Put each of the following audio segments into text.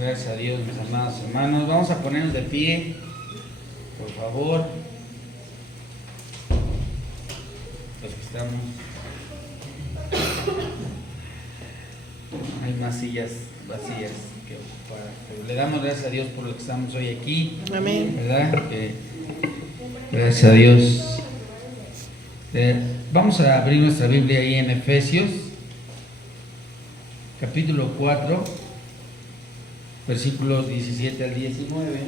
Gracias a Dios, mis amados hermanos. Vamos a ponernos de pie, por favor. Los que estamos. Hay más sillas vacías que ocupar. Pero le damos gracias a Dios por lo que estamos hoy aquí. Amén. ¿Verdad? Gracias a Dios. Vamos a abrir nuestra Biblia ahí en Efesios, capítulo 4, versículos 17 al 19.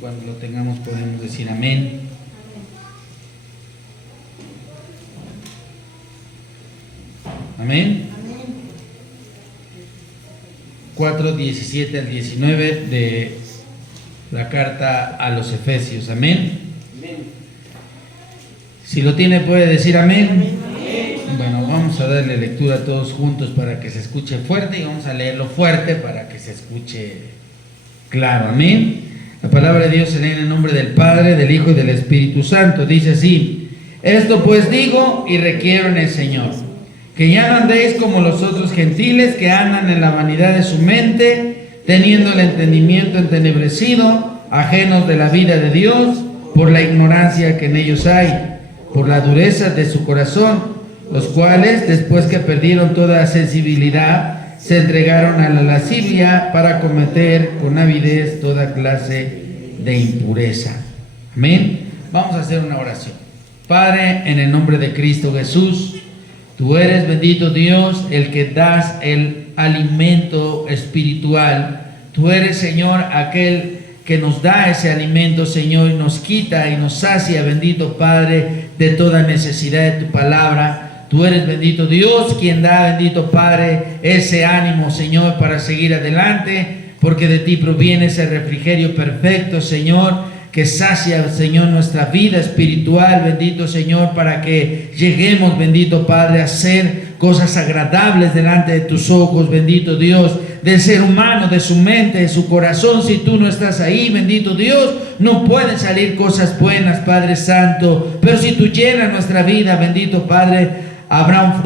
Cuando lo tengamos podemos decir amén. Amén. 4, 17 al 19 de la carta a los Efesios. Amén. Si lo tiene puede decir amén. Bueno, vamos a darle lectura todos juntos para que se escuche fuerte y vamos a leerlo fuerte para que se escuche claro. Amén. La palabra de Dios se lee en el nombre del Padre, del Hijo y del Espíritu Santo. Dice así: esto pues digo y requiero en el Señor, que ya no andéis como los otros gentiles que andan en la vanidad de su mente, teniendo el entendimiento entenebrecido, ajenos de la vida de Dios, por la ignorancia que en ellos hay, por la dureza de su corazón, los cuales, después que perdieron toda sensibilidad, se entregaron a la lascivia para cometer con avidez toda clase de impureza. Amén. Vamos a hacer una oración. Padre, en el nombre de Cristo Jesús, tú eres, bendito Dios, el que das el alimento espiritual. Tú eres, Señor, aquel que nos da ese alimento, Señor, y nos quita y nos sacia, bendito Padre, de toda necesidad de tu palabra. Tú eres, bendito Dios, quien da, bendito Padre, ese ánimo, Señor, para seguir adelante, porque de ti proviene ese refrigerio perfecto, Señor, que sacia, Señor, nuestra vida espiritual, bendito Señor, para que lleguemos, bendito Padre, a hacer cosas agradables delante de tus ojos, bendito Dios, del ser humano, de su mente, de su corazón. Si tú no estás ahí, bendito Dios, no pueden salir cosas buenas, Padre Santo, pero si tú llenas nuestra vida, bendito Padre, habrá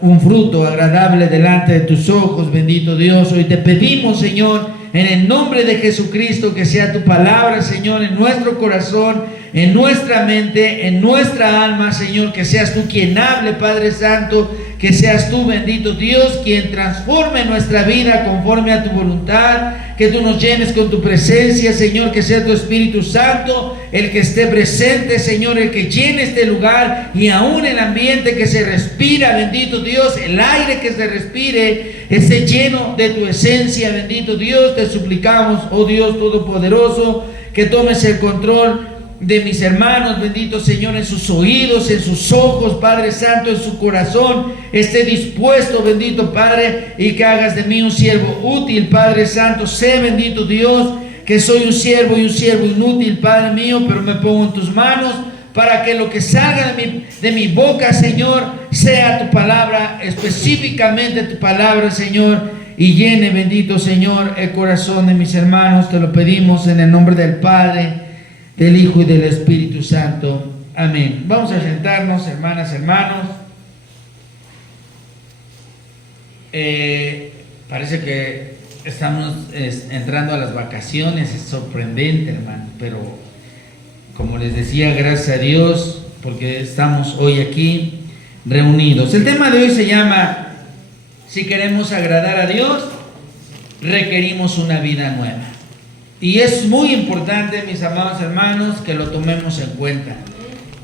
un fruto agradable delante de tus ojos, bendito Dios. Hoy te pedimos, Señor, en el nombre de Jesucristo, que sea tu palabra, Señor, en nuestro corazón, en nuestra mente, en nuestra alma, Señor, que seas tú quien hable, Padre Santo, que seas tú, bendito Dios, quien transforme nuestra vida conforme a tu voluntad, que tú nos llenes con tu presencia, Señor, que sea tu Espíritu Santo el que esté presente, Señor, el que llene este lugar y aún el ambiente que se respira, bendito Dios, el aire que se respire, esté lleno de tu esencia, bendito Dios. Te suplicamos, oh Dios Todopoderoso, que tomes el control de mis hermanos, bendito Señor, en sus oídos, en sus ojos, Padre Santo, en su corazón, esté dispuesto, bendito Padre, y que hagas de mí un siervo útil, Padre Santo. Sé, bendito Dios, que soy un siervo y un siervo inútil, Padre mío, pero me pongo en tus manos para que lo que salga de mi boca, Señor, sea tu palabra, específicamente tu palabra, Señor, y llene, bendito Señor, el corazón de mis hermanos. Te lo pedimos en el nombre del Padre, del Hijo y del Espíritu Santo. Amén. Vamos a sentarnos, hermanas, hermanos. Parece que estamos entrando a las vacaciones. Es sorprendente, hermano, pero como les decía, gracias a Dios porque estamos hoy aquí reunidos. El tema de hoy se llama: si queremos agradar a Dios, requerimos una vida nueva. Y es muy importante, mis amados hermanos, que lo tomemos en cuenta.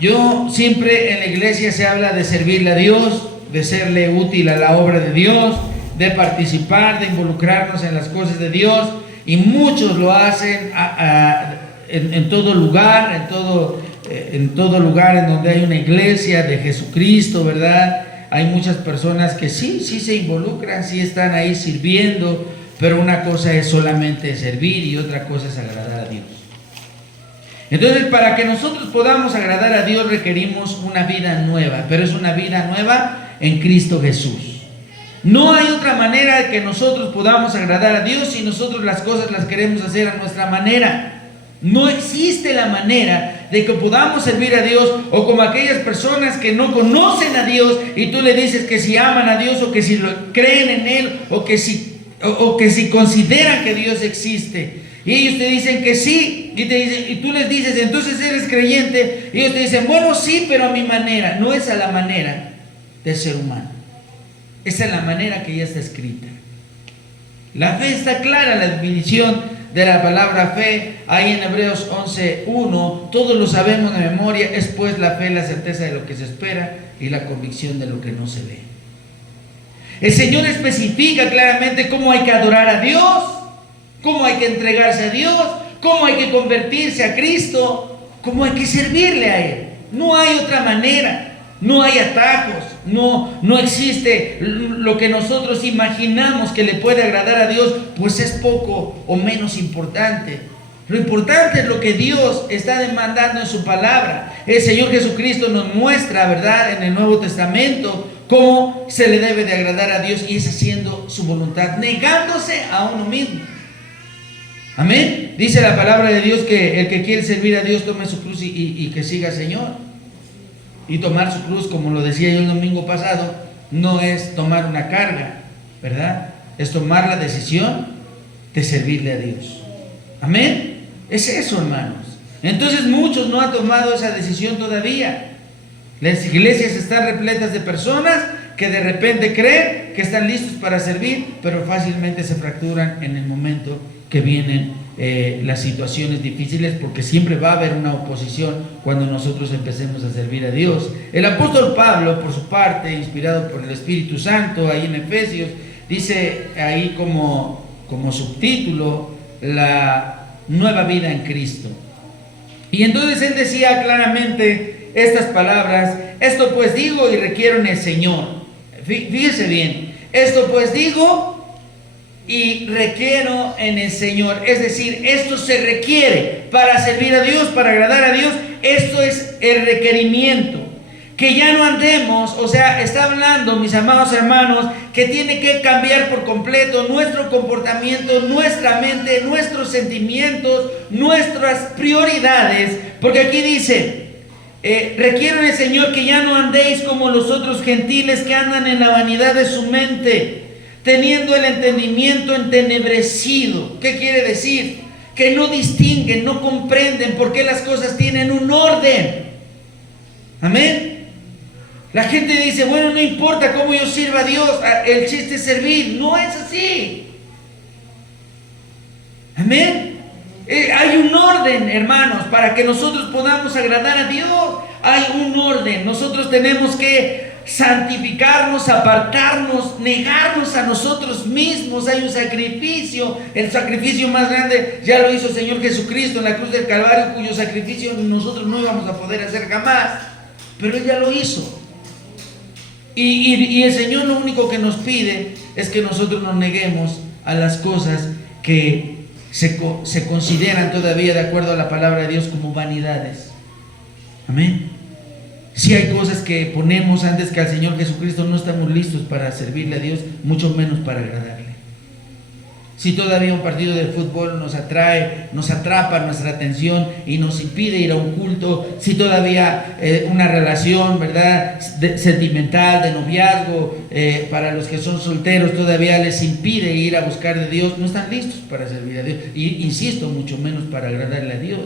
Yo siempre en la iglesia se habla de servirle a Dios, de serle útil a la obra de Dios, de participar, de involucrarnos en las cosas de Dios, y muchos lo hacen en todo lugar, en todo lugar en donde hay una iglesia de Jesucristo, ¿verdad? Hay muchas personas que sí se involucran, sí están ahí sirviendo, pero una cosa es solamente servir y otra cosa es agradar a Dios. Entonces, para que nosotros podamos agradar a Dios requerimos una vida nueva, pero es una vida nueva en Cristo Jesús. No hay otra manera de que nosotros podamos agradar a Dios si nosotros las cosas las queremos hacer a nuestra manera. No existe la manera de que podamos servir a Dios, o como aquellas personas que no conocen a Dios y tú le dices que si aman a Dios o que si creen en Él o que si o que si consideran que Dios existe, y ellos te dicen que sí, y tú les dices, entonces eres creyente, y ellos te dicen, bueno, sí, pero a mi manera. No es a la manera del ser humano, esa es la manera que ya está escrita. La fe está clara, la definición de la palabra fe, ahí en Hebreos 11:1, todos lo sabemos de memoria, es pues la fe, la certeza de lo que se espera y la convicción de lo que no se ve. El Señor especifica claramente cómo hay que adorar a Dios, cómo hay que entregarse a Dios, cómo hay que convertirse a Cristo, cómo hay que servirle a Él. No hay otra manera. No hay atajos, no existe lo que nosotros imaginamos que le puede agradar a Dios, pues es poco o menos importante. Lo importante es lo que Dios está demandando en su palabra. El Señor Jesucristo nos muestra, ¿verdad?, en el Nuevo Testamento, cómo se le debe de agradar a Dios, y es haciendo su voluntad, negándose a uno mismo. Amén. Dice la palabra de Dios que el que quiere servir a Dios tome su cruz y que siga al Señor. Y tomar su cruz, como lo decía yo el domingo pasado, no es tomar una carga, ¿verdad? Es tomar la decisión de servirle a Dios. Amén. Es eso, hermanos. Entonces muchos no han tomado esa decisión todavía. Las iglesias están repletas de personas que de repente creen que están listos para servir, pero fácilmente se fracturan en el momento que vienen las situaciones difíciles, porque siempre va a haber una oposición cuando nosotros empecemos a servir a Dios. El apóstol Pablo, por su parte, inspirado por el Espíritu Santo, ahí en Efesios, dice ahí como subtítulo, la nueva vida en Cristo. Y entonces él decía claramente estas palabras: esto pues digo y requiero en el Señor. Fíjese bien, esto pues digo y requiero en el Señor. Es decir, esto se requiere para servir a Dios, para agradar a Dios. Esto es el requerimiento. Que ya no andemos, o sea, está hablando, mis amados hermanos, que tiene que cambiar por completo nuestro comportamiento, nuestra mente, nuestros sentimientos, nuestras prioridades. Porque aquí dice, requiero en el Señor que ya no andéis como los otros gentiles que andan en la vanidad de su mente, teniendo el entendimiento entenebrecido. ¿Qué quiere decir? Que no distinguen, no comprenden por qué las cosas tienen un orden. Amén. La gente dice, bueno, no importa cómo yo sirva a Dios, el chiste es servir. No es así. Amén. Hay un orden, hermanos, para que nosotros podamos agradar a Dios. Hay un orden. Nosotros tenemos que santificarnos, apartarnos, negarnos a nosotros mismos. Hay un sacrificio. El sacrificio más grande ya lo hizo el Señor Jesucristo en la cruz del Calvario, cuyo sacrificio nosotros no íbamos a poder hacer jamás, pero Él ya lo hizo. Y el Señor lo único que nos pide es que nosotros nos neguemos a las cosas que se consideran todavía, de acuerdo a la palabra de Dios, como vanidades. Amén. Si hay cosas que ponemos antes que al Señor Jesucristo, no estamos listos para servirle a Dios, mucho menos para agradarle. Si todavía un partido de fútbol nos atrae, nos atrapa nuestra atención y nos impide ir a un culto, si todavía una relación, ¿verdad?, sentimental, de noviazgo, para los que son solteros, todavía les impide ir a buscar de Dios, no están listos para servir a Dios. Y insisto, mucho menos para agradarle a Dios.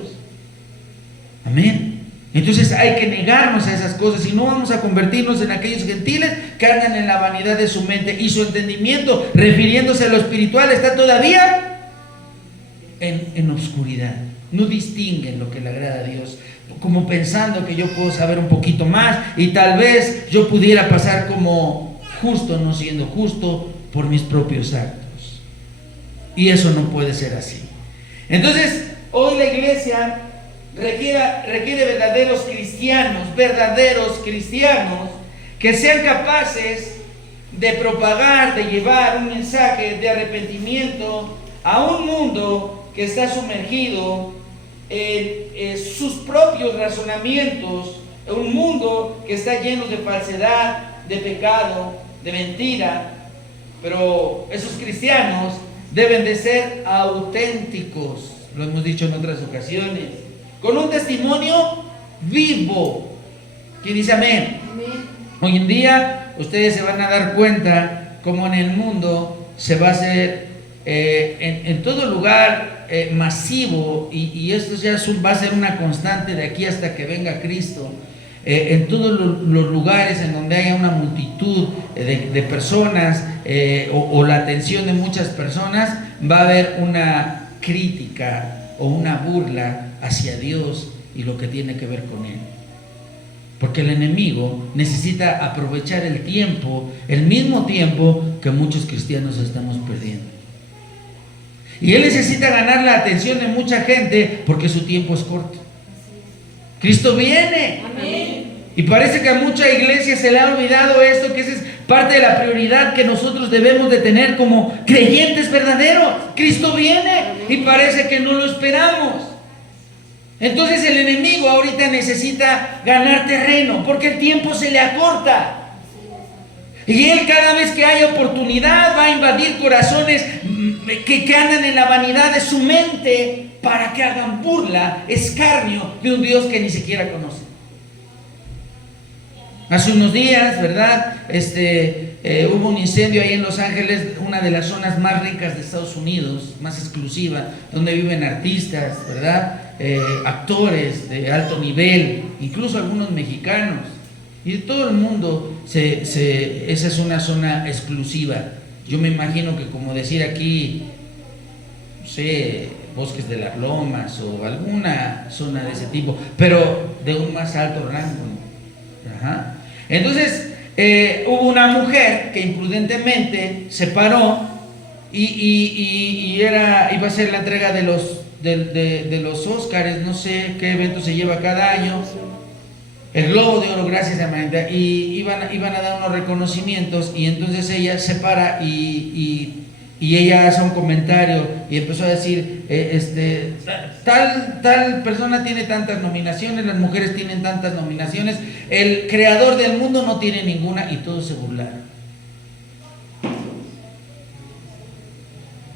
Amén. Entonces hay que negarnos a esas cosas y no vamos a convertirnos en aquellos gentiles que andan en la vanidad de su mente, y su entendimiento, refiriéndose a lo espiritual, está todavía en oscuridad. No distinguen lo que le agrada a Dios, como pensando que yo puedo saber un poquito más y tal vez yo pudiera pasar como justo, no siendo justo por mis propios actos. Y eso no puede ser así. Entonces, hoy la iglesia requiere verdaderos cristianos que sean capaces de propagar, de llevar un mensaje de arrepentimiento a un mundo que está sumergido en sus propios razonamientos, un mundo que está lleno de falsedad, de pecado, de mentira. Pero esos cristianos deben de ser auténticos, lo hemos dicho en otras ocasiones, con un testimonio vivo. ¿Quién dice amén? Amén. Hoy en día ustedes se van a dar cuenta cómo en el mundo se va a hacer en todo lugar masivo, y esto ya va a ser una constante de aquí hasta que venga Cristo, en todos los lugares en donde haya una multitud de personas o la atención de muchas personas, va a haber una crítica o una burla hacia Dios y lo que tiene que ver con Él. Porque el enemigo necesita aprovechar el tiempo, el mismo tiempo que muchos cristianos estamos perdiendo. Y él necesita ganar la atención de mucha gente porque su tiempo es corto. Cristo viene. Amén. Y parece que a mucha iglesia se le ha olvidado esto, que esa es parte de la prioridad que nosotros debemos de tener como creyentes verdaderos. Cristo viene y parece que no lo esperamos. Entonces el enemigo ahorita necesita ganar terreno porque el tiempo se le acorta. Y él, cada vez que haya oportunidad, va a invadir corazones que andan en la vanidad de su mente para que hagan burla, escarnio de un Dios que ni siquiera conocen. Hace unos días, ¿verdad? Hubo un incendio ahí en Los Ángeles, una de las zonas más ricas de Estados Unidos, más exclusiva, donde viven artistas, ¿verdad? Actores de alto nivel, incluso algunos mexicanos. Y de todo el mundo, esa es una zona exclusiva. Yo me imagino que, como decir aquí, no sé, Bosques de las Lomas o alguna zona de ese tipo, pero de un más alto rango. Ajá. Entonces, hubo una mujer que imprudentemente se paró y iba a ser la entrega de los Óscares, no sé qué evento se lleva cada año. El Globo de Oro, gracias Amanda, y iban a dar unos reconocimientos, y entonces ella se para y ella hace un comentario y empezó a decir, tal persona tiene tantas nominaciones, las mujeres tienen tantas nominaciones, el creador del mundo no tiene ninguna, y todos se burlaron,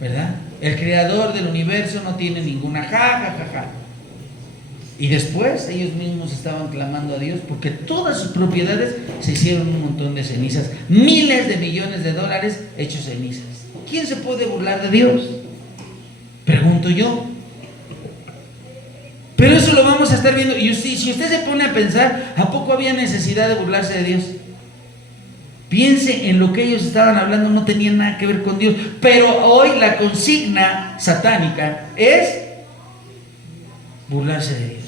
¿verdad? El creador del universo no tiene ninguna, ja, ja, ja, ja. Y después ellos mismos estaban clamando a Dios porque todas sus propiedades se hicieron un montón de cenizas, miles de millones de dólares hechos cenizas. ¿Quién se puede burlar de Dios? Pregunto yo. Pero eso lo vamos a estar viendo. Y si usted se pone a pensar, ¿a poco había necesidad de burlarse de Dios? Piense en lo que ellos estaban hablando, no tenía nada que ver con Dios. Pero hoy la consigna satánica es burlarse de Dios.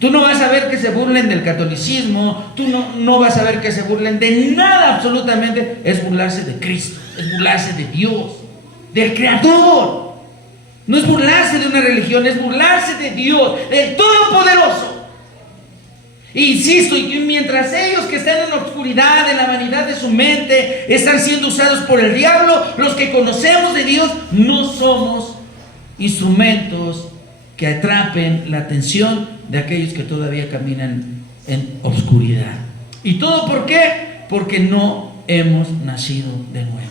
Tú no vas a ver que se burlen del catolicismo, tú no vas a ver que se burlen de nada absolutamente. Es burlarse de Cristo, es burlarse de Dios, del Creador. No es burlarse de una religión, es burlarse de Dios, del Todopoderoso. E insisto, y mientras ellos que están en la oscuridad, en la vanidad de su mente, están siendo usados por el diablo, los que conocemos de Dios no somos instrumentos que atrapen la atención de aquellos que todavía caminan en oscuridad. ¿Y todo por qué? Porque no hemos nacido de nuevo.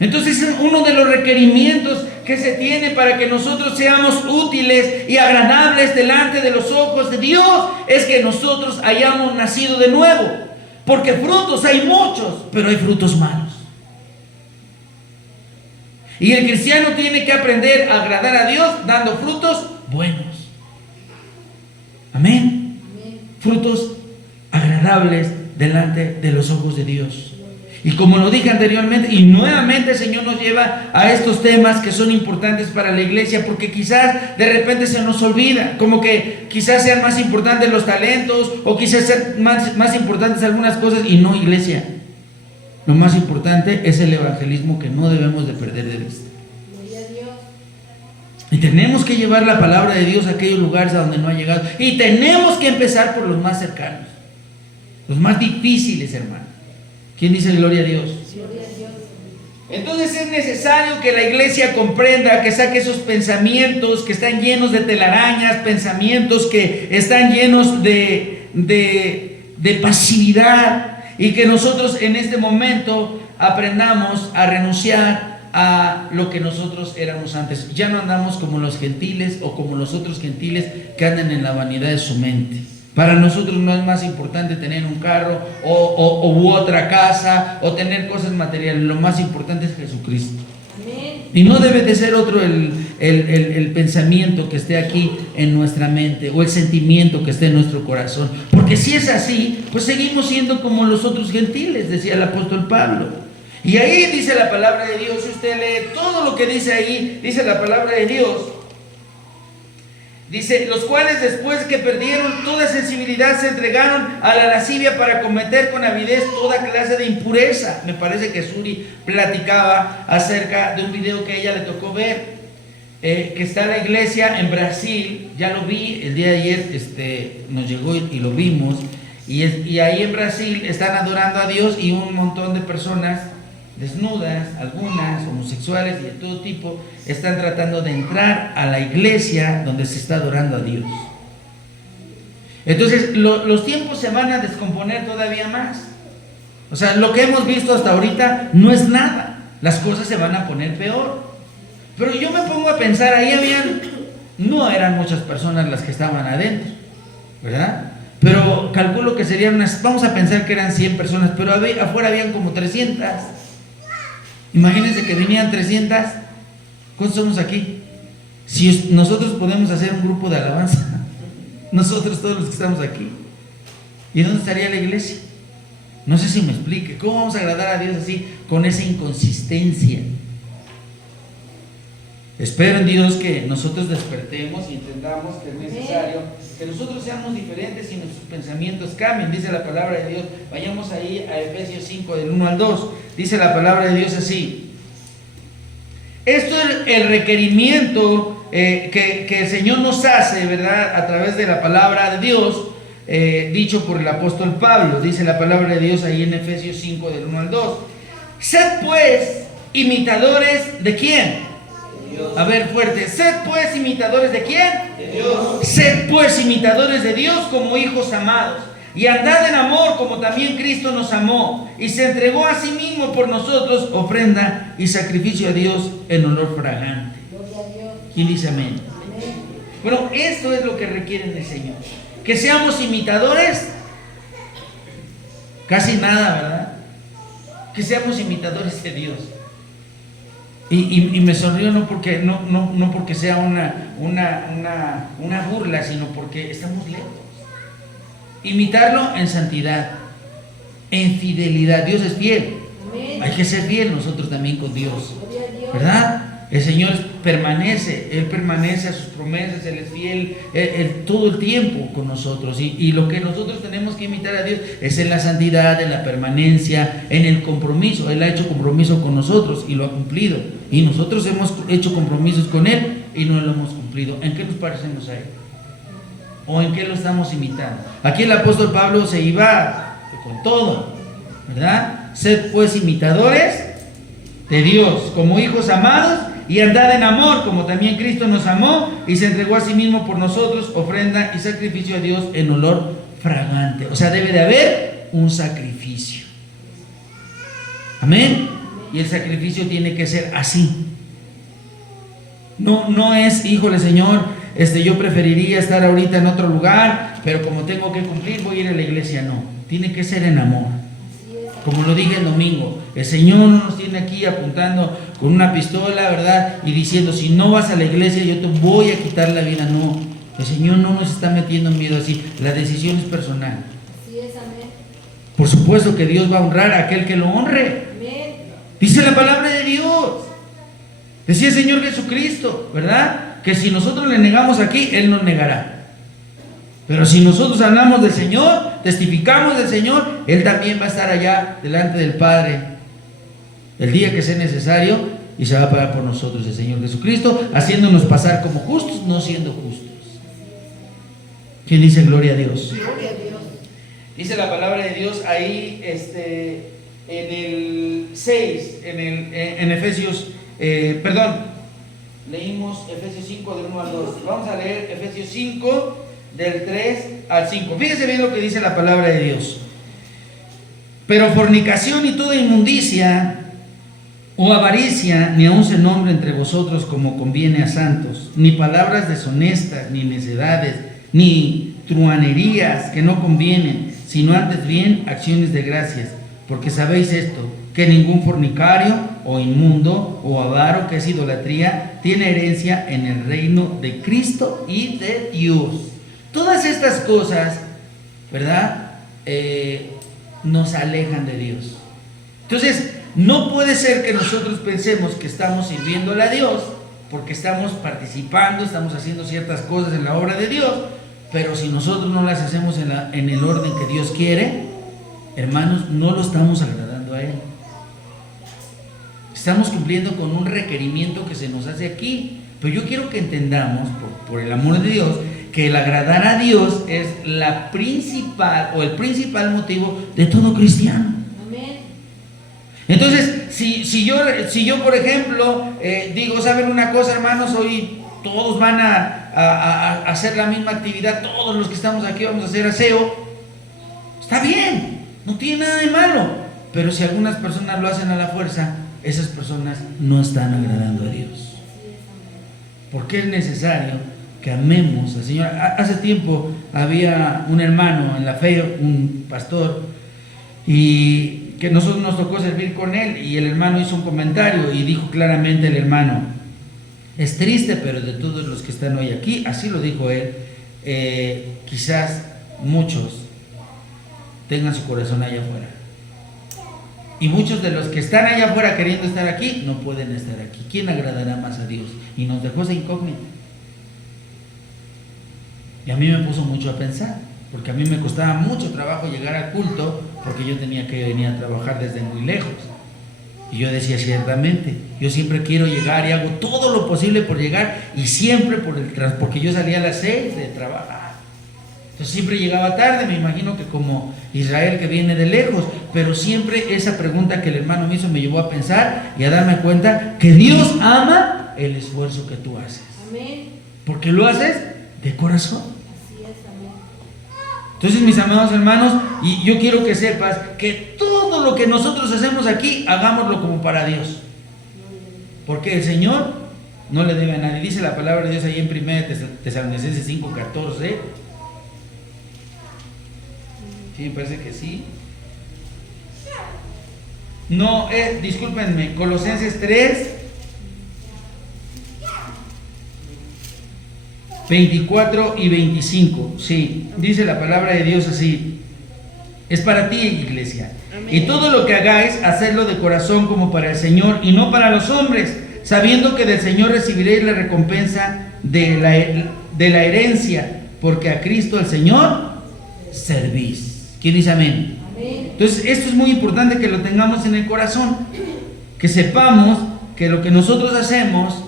Entonces, uno de los requerimientos que se tiene para que nosotros seamos útiles y agradables delante de los ojos de Dios es que nosotros hayamos nacido de nuevo. Porque frutos hay muchos, pero hay frutos malos. Y el cristiano tiene que aprender a agradar a Dios dando frutos buenos. Amén. Amén. Frutos agradables delante de los ojos de Dios. Y como lo dije anteriormente, y nuevamente el Señor nos lleva a estos temas que son importantes para la iglesia, porque quizás de repente se nos olvida, como que quizás sean más importantes los talentos, o quizás sean más importantes algunas cosas, y no, iglesia. Lo más importante es el evangelismo que no debemos de perder de vista. Y tenemos que llevar la palabra de Dios a aquellos lugares a donde no ha llegado. Y tenemos que empezar por los más cercanos, los más difíciles, hermano. ¿Quién dice gloria a Dios? Entonces es necesario que la iglesia comprenda, que saque esos pensamientos que están llenos de telarañas, pensamientos que están llenos de pasividad, y que nosotros en este momento aprendamos a renunciar a lo que nosotros éramos antes. Ya no andamos como los gentiles o como los otros gentiles que andan en la vanidad de su mente. Para nosotros no es más importante tener un carro u otra casa o tener cosas materiales. Lo más importante es Jesucristo. Amén. Y no debe de ser otro el pensamiento que esté aquí en nuestra mente o el sentimiento que esté en nuestro corazón. Porque si es así, pues seguimos siendo como los otros gentiles, decía el apóstol Pablo. Y ahí dice la palabra de Dios, si usted lee todo lo que dice ahí, dice la palabra de Dios. Dice, los cuales después que perdieron toda sensibilidad se entregaron a la lascivia para cometer con avidez toda clase de impureza. Me parece que Suri platicaba acerca de un video que a ella le tocó ver, que está en la iglesia en Brasil. Ya lo vi el día de ayer, nos llegó y lo vimos. Y ahí en Brasil están adorando a Dios y un montón de personas desnudas, algunas homosexuales y de todo tipo, están tratando de entrar a la iglesia donde se está adorando a Dios. Entonces los tiempos se van a descomponer todavía más. O sea, lo que hemos visto hasta ahorita no es nada. Las cosas se van a poner peor. Pero yo me pongo a pensar, ahí no eran muchas personas las que estaban adentro, ¿verdad? Pero calculo que serían vamos a pensar que eran 100 personas, pero afuera habían como 300. Imagínense que venían 300. ¿Cuántos somos aquí? Si nosotros podemos hacer un grupo de alabanza, nosotros todos los que estamos aquí, ¿y dónde estaría la iglesia? No sé si me explique. ¿Cómo vamos a agradar a Dios así, con esa inconsistencia? Espero en Dios que nosotros despertemos y entendamos que es necesario que nosotros seamos diferentes y nuestros pensamientos cambien. Dice la palabra de Dios, vayamos ahí a Efesios 5 del 1 al 2. Dice la palabra de Dios así: esto es el requerimiento que el Señor nos hace, ¿verdad? A través de la palabra de Dios, dicho por el apóstol Pablo. Dice la palabra de Dios ahí en Efesios 5 del 1 al 2. Sed pues imitadores ¿de quién? Dios. A ver, fuerte. Sed pues imitadores ¿de quién? De Dios. Sed pues imitadores de Dios como hijos amados, y andad en amor como también Cristo nos amó y se entregó a sí mismo por nosotros, ofrenda y sacrificio a Dios en olor fragante. Y dice amén. Amén. Bueno, esto es lo que requiere el Señor, que seamos imitadores. Casi nada, ¿verdad? Que seamos imitadores de Dios. Y me sonrió no porque sea una burla, sino porque estamos lejos. Imitarlo en santidad, en fidelidad. Dios es fiel. Amén. Hay que ser fiel nosotros también con Dios, ¿verdad? El Señor permanece, Él permanece a sus promesas, Él es fiel todo el tiempo con nosotros. Y lo que nosotros tenemos que imitar a Dios es en la santidad, en la permanencia, en el compromiso. Él ha hecho compromiso con nosotros y lo ha cumplido. Y nosotros hemos hecho compromisos con Él y no lo hemos cumplido. ¿En qué nos parecemos a Él? ¿O en qué lo estamos imitando? Aquí el apóstol Pablo se iba con todo, ¿verdad? Sed pues imitadores de Dios como hijos amados, y andad en amor como también Cristo nos amó y se entregó a sí mismo por nosotros, ofrenda y sacrificio a Dios en olor fragante. O sea, debe de haber un sacrificio. Amén. Y el sacrificio tiene que ser así. No es, híjole Señor, yo preferiría estar ahorita en otro lugar, pero como tengo que cumplir voy a ir a la iglesia. No, tiene que ser en amor. Como lo dije el domingo, el Señor no nos tiene aquí apuntando con una pistola, ¿verdad? Y diciendo, si no vas a la iglesia yo te voy a quitar la vida. No, el Señor no nos está metiendo miedo así. La decisión es personal. Así es, amén. Por supuesto que Dios va a honrar a aquel que lo honre. Amén. Dice la palabra de Dios. Decía el Señor Jesucristo, ¿verdad? Que si nosotros le negamos aquí, Él nos negará. Pero si nosotros hablamos del Señor, testificamos del Señor, Él también va a estar allá delante del Padre el día que sea necesario y se va a pagar por nosotros el Señor Jesucristo, haciéndonos pasar como justos, no siendo justos. ¿Quién dice gloria a Dios? Gloria a Dios. Dice la palabra de Dios ahí en el 6, en Efesios, leímos Efesios 5 del 1 al 2. Vamos a leer Efesios 5 del 3 al 5. Fíjese bien lo que dice la palabra de Dios. Pero fornicación y toda inmundicia o avaricia ni aun se nombre entre vosotros como conviene a santos, ni palabras deshonestas, ni necedades, ni truhanerías que no convienen, sino antes bien acciones de gracias. Porque sabéis esto, que ningún fornicario o inmundo o avaro, que es idolatría, tiene herencia en el reino de Cristo y de Dios. Todas estas cosas, ¿verdad? Nos alejan de Dios. Entonces, no puede ser que nosotros pensemos que estamos sirviéndole a Dios porque estamos participando, estamos haciendo ciertas cosas en la obra de Dios, pero si nosotros no las hacemos en el orden que Dios quiere, hermanos, no lo estamos agradando a Él. Estamos cumpliendo con un requerimiento que se nos hace aquí. Pero yo quiero que entendamos, por el amor de Dios, que el agradar a Dios es la principal o el principal motivo de todo cristiano. Amén. Entonces, si yo por ejemplo, digo, ¿saben una cosa, hermanos? Hoy todos van a hacer la misma actividad, todos los que estamos aquí vamos a hacer aseo. Está bien, no tiene nada de malo. Pero si algunas personas lo hacen a la fuerza, esas personas no están agradando a Dios. Porque es necesario que amemos al Señor. Hace tiempo había un hermano en la fe, un pastor, y que nosotros nos tocó servir con él, y el hermano hizo un comentario y dijo claramente el hermano: es triste, pero de todos los que están hoy aquí, así lo dijo él, quizás muchos tengan su corazón allá afuera. Y muchos de los que están allá afuera queriendo estar aquí, no pueden estar aquí. ¿Quién agradará más a Dios? Y nos dejó esa incógnita. Y a mí me puso mucho a pensar, porque a mí me costaba mucho trabajo llegar al culto, porque yo tenía que venir a trabajar desde muy lejos. Y yo decía, ciertamente, yo siempre quiero llegar y hago todo lo posible por llegar, y siempre porque yo salía a las 6 de trabajar. Entonces siempre llegaba tarde, me imagino que como Israel que viene de lejos, pero siempre esa pregunta que el hermano me hizo me llevó a pensar y a darme cuenta que Dios ama el esfuerzo que tú haces. Amén. Porque lo haces de corazón. Así es, amén. Entonces, mis amados hermanos, y yo quiero que sepas que todo lo que nosotros hacemos aquí, hagámoslo como para Dios. Porque el Señor no le debe a nadie. Dice la palabra de Dios ahí en 1 Tesalonicenses 5:14. Sí, me parece que sí. No, discúlpenme, Colosenses 3, 24 y 25. Sí, dice la palabra de Dios así: es para ti, iglesia. Amén. Y todo lo que hagáis, hacedlo de corazón como para el Señor y no para los hombres, sabiendo que del Señor recibiréis la recompensa de la herencia, porque a Cristo el Señor servís. ¿Quién dice amén? Amén. Entonces, esto es muy importante que lo tengamos en el corazón, que sepamos que lo que nosotros hacemos,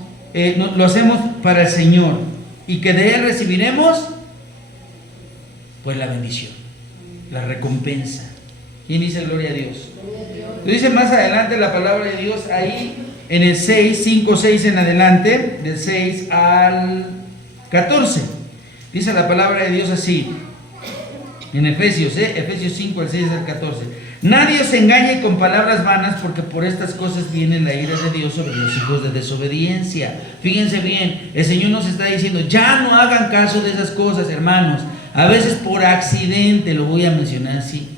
lo hacemos para el Señor, y que de Él recibiremos pues la bendición, la recompensa. ¿Quién dice gloria a Dios? Lo dice más adelante la palabra de Dios, ahí en el 5, 6 en adelante, del 6 al 14. Dice la palabra de Dios así, en Efesios 5, el 6 al 14. Nadie os engañe con palabras vanas, porque por estas cosas viene la ira de Dios sobre los hijos de desobediencia. Fíjense bien, el Señor nos está diciendo, ya no hagan caso de esas cosas, hermanos. A veces por accidente, lo voy a mencionar así.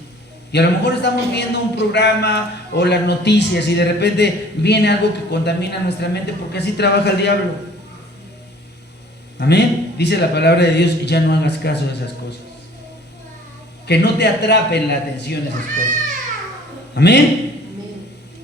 Y a lo mejor estamos viendo un programa o las noticias y de repente viene algo que contamina nuestra mente, porque así trabaja el diablo. Amén. Dice la palabra de Dios, ya no hagas caso de esas cosas. Que no te atrapen la atención esas cosas. Amén.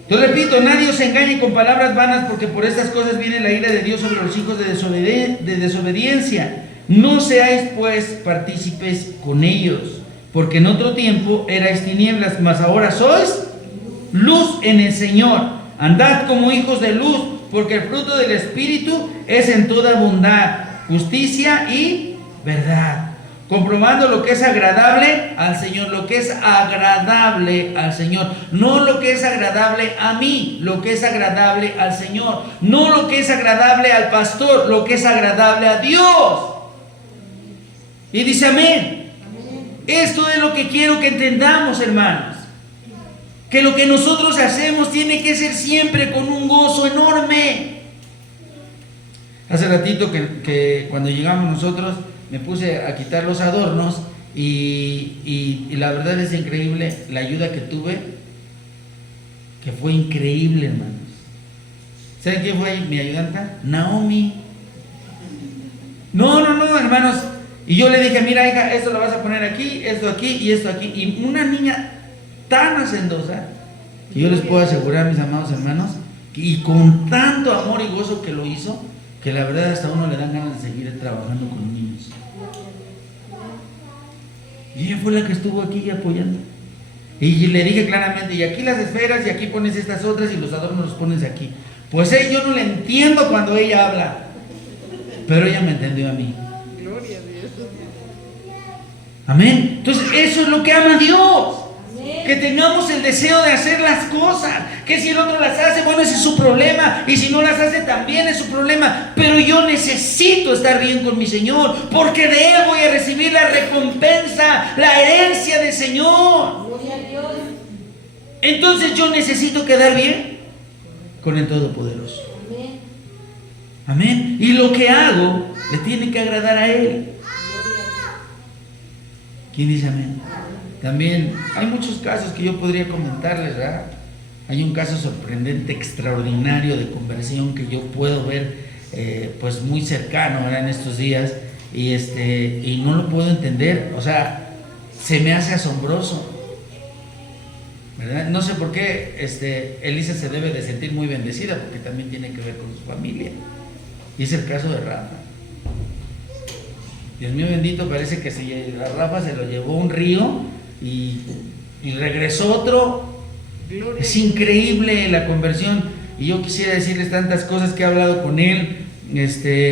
Yo repito, nadie os engañe con palabras vanas, porque por estas cosas viene la ira de Dios sobre los hijos de desobediencia. No seáis pues partícipes con ellos, porque en otro tiempo erais tinieblas, mas ahora sois luz en el Señor. Andad como hijos de luz, porque el fruto del Espíritu es en toda bondad, justicia y verdad, comprobando lo que es agradable al Señor, lo que es agradable al Señor, no lo que es agradable a mí, lo que es agradable al Señor, no lo que es agradable al pastor, lo que es agradable a Dios. Y dice amén. Esto es lo que quiero que entendamos, hermanos, que lo que nosotros hacemos tiene que ser siempre con un gozo enorme. Hace ratito que cuando llegamos nosotros, me puse a quitar los adornos y la verdad es increíble la ayuda que tuve, que fue increíble, hermanos. ¿Saben quién fue mi ayudanta? Naomi. No, hermanos. Y yo le dije, mira, hija, esto lo vas a poner aquí, esto aquí y esto aquí. Y una niña tan hacendosa, que yo les puedo asegurar, mis amados hermanos, y con tanto amor y gozo que lo hizo, que la verdad hasta a uno le dan ganas de seguir trabajando con niños. Y ella fue la que estuvo aquí apoyando. Y le dije claramente, y aquí las esferas, y aquí pones estas otras, y los adornos los pones aquí. Pues yo no le entiendo cuando ella habla, pero ella me entendió a mí. Gloria a Dios. Amén. Entonces eso es lo que ama Dios. Que tengamos el deseo de hacer las cosas. Que si el otro las hace, bueno, ese es su problema. Y si no las hace, también es su problema. Pero yo necesito estar bien con mi Señor, porque de Él voy a recibir la recompensa, la herencia del Señor. Gloria a Dios. Entonces yo necesito quedar bien con el Todopoderoso. Amén. Amén. Y lo que hago le tiene que agradar a Él. ¿Quién dice amén? También hay muchos casos que yo podría comentarles, ¿verdad? Hay un caso sorprendente, extraordinario de conversión que yo puedo ver, pues muy cercano, ¿verdad? En estos días, y no lo puedo entender. O sea, se me hace asombroso, ¿verdad? No sé por qué Elisa se debe de sentir muy bendecida, porque también tiene que ver con su familia. Y es el caso de Rafa. Dios mío bendito, parece que a Rafa se lo llevó un río y regresó otro. Gloria. Es increíble la conversión. Y yo quisiera decirles tantas cosas que he hablado con él.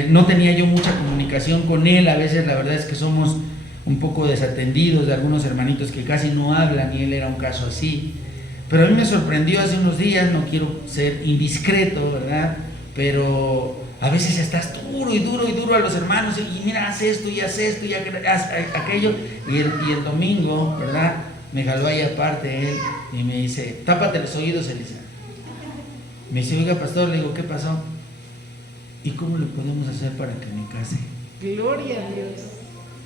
No tenía yo mucha comunicación con él. A veces la verdad es que somos un poco desatendidos de algunos hermanitos que casi no hablan, y él era un caso así. Pero a mí me sorprendió hace unos días, no quiero ser indiscreto, ¿verdad? Pero a veces estás duro y duro a los hermanos, y mira, haz esto y haz esto y haz aquello. Y el domingo, ¿verdad? Me jaló ahí aparte él y me dice, tápate los oídos, Elisa. Me dice, oiga, pastor, le digo, ¿qué pasó? ¿Y cómo le podemos hacer para que me case? Gloria a Dios.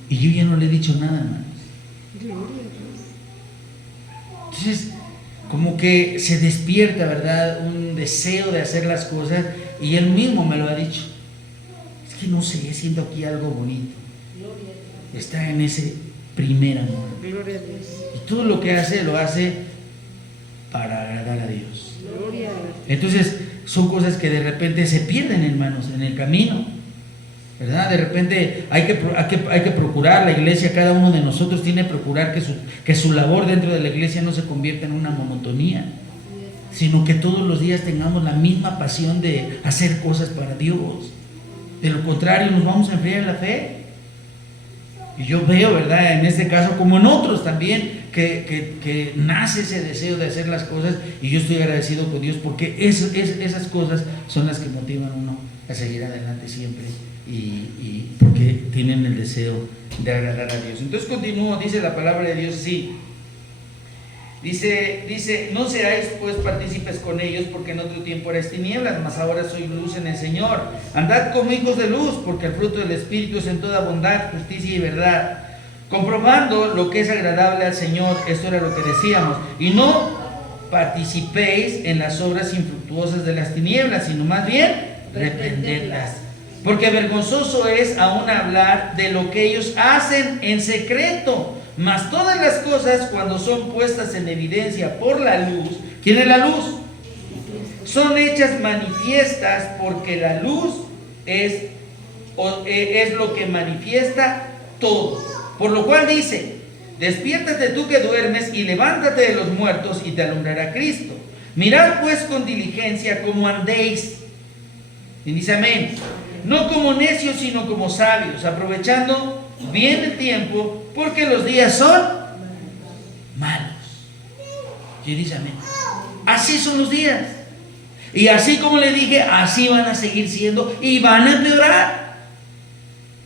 Y yo ya no le he dicho nada, hermanos. Gloria a Dios. Entonces, como que se despierta, ¿verdad? Un deseo de hacer las cosas, y él mismo me lo ha dicho. Es que no sé, siento aquí algo bonito. Está en ese primer amor. Gloria a Dios. Y todo lo que hace, lo hace para agradar a Dios. Gloria a Dios. Entonces, son cosas que de repente se pierden, hermanos, en el camino, ¿verdad? De repente hay que procurar, la iglesia, cada uno de nosotros tiene que procurar que su labor dentro de la iglesia no se convierta en una monotonía, sino que todos los días tengamos la misma pasión de hacer cosas para Dios. De lo contrario, nos vamos a enfriar en la fe. Y yo veo, ¿verdad?, en este caso como en otros también, que nace ese deseo de hacer las cosas, y yo estoy agradecido con Dios, porque esas cosas son las que motivan a uno a seguir adelante siempre, y porque tienen el deseo de agradar a Dios. Entonces continúo, dice la palabra de Dios así. Dice, no seáis pues partícipes con ellos, porque en otro tiempo erais tinieblas, mas ahora sois luz en el Señor. Andad como hijos de luz, porque el fruto del Espíritu es en toda bondad, justicia y verdad, comprobando lo que es agradable al Señor. Esto era lo que decíamos. Y no participéis en las obras infructuosas de las tinieblas, sino más bien reprendedlas. Porque vergonzoso es aún hablar de lo que ellos hacen en secreto. Mas todas las cosas, cuando son puestas en evidencia por la luz, ¿quién es la luz? Son hechas manifiestas, porque la luz es lo que manifiesta todo. Por lo cual dice, despiértate tú que duermes y levántate de los muertos, y te alumbrará Cristo. Mirad pues con diligencia cómo andéis. Y dice amén. No como necios, sino como sabios, aprovechando bien el tiempo, porque los días son malos. Y dice amén. Así son los días. Y así como le dije, así van a seguir siendo, y van a empeorar.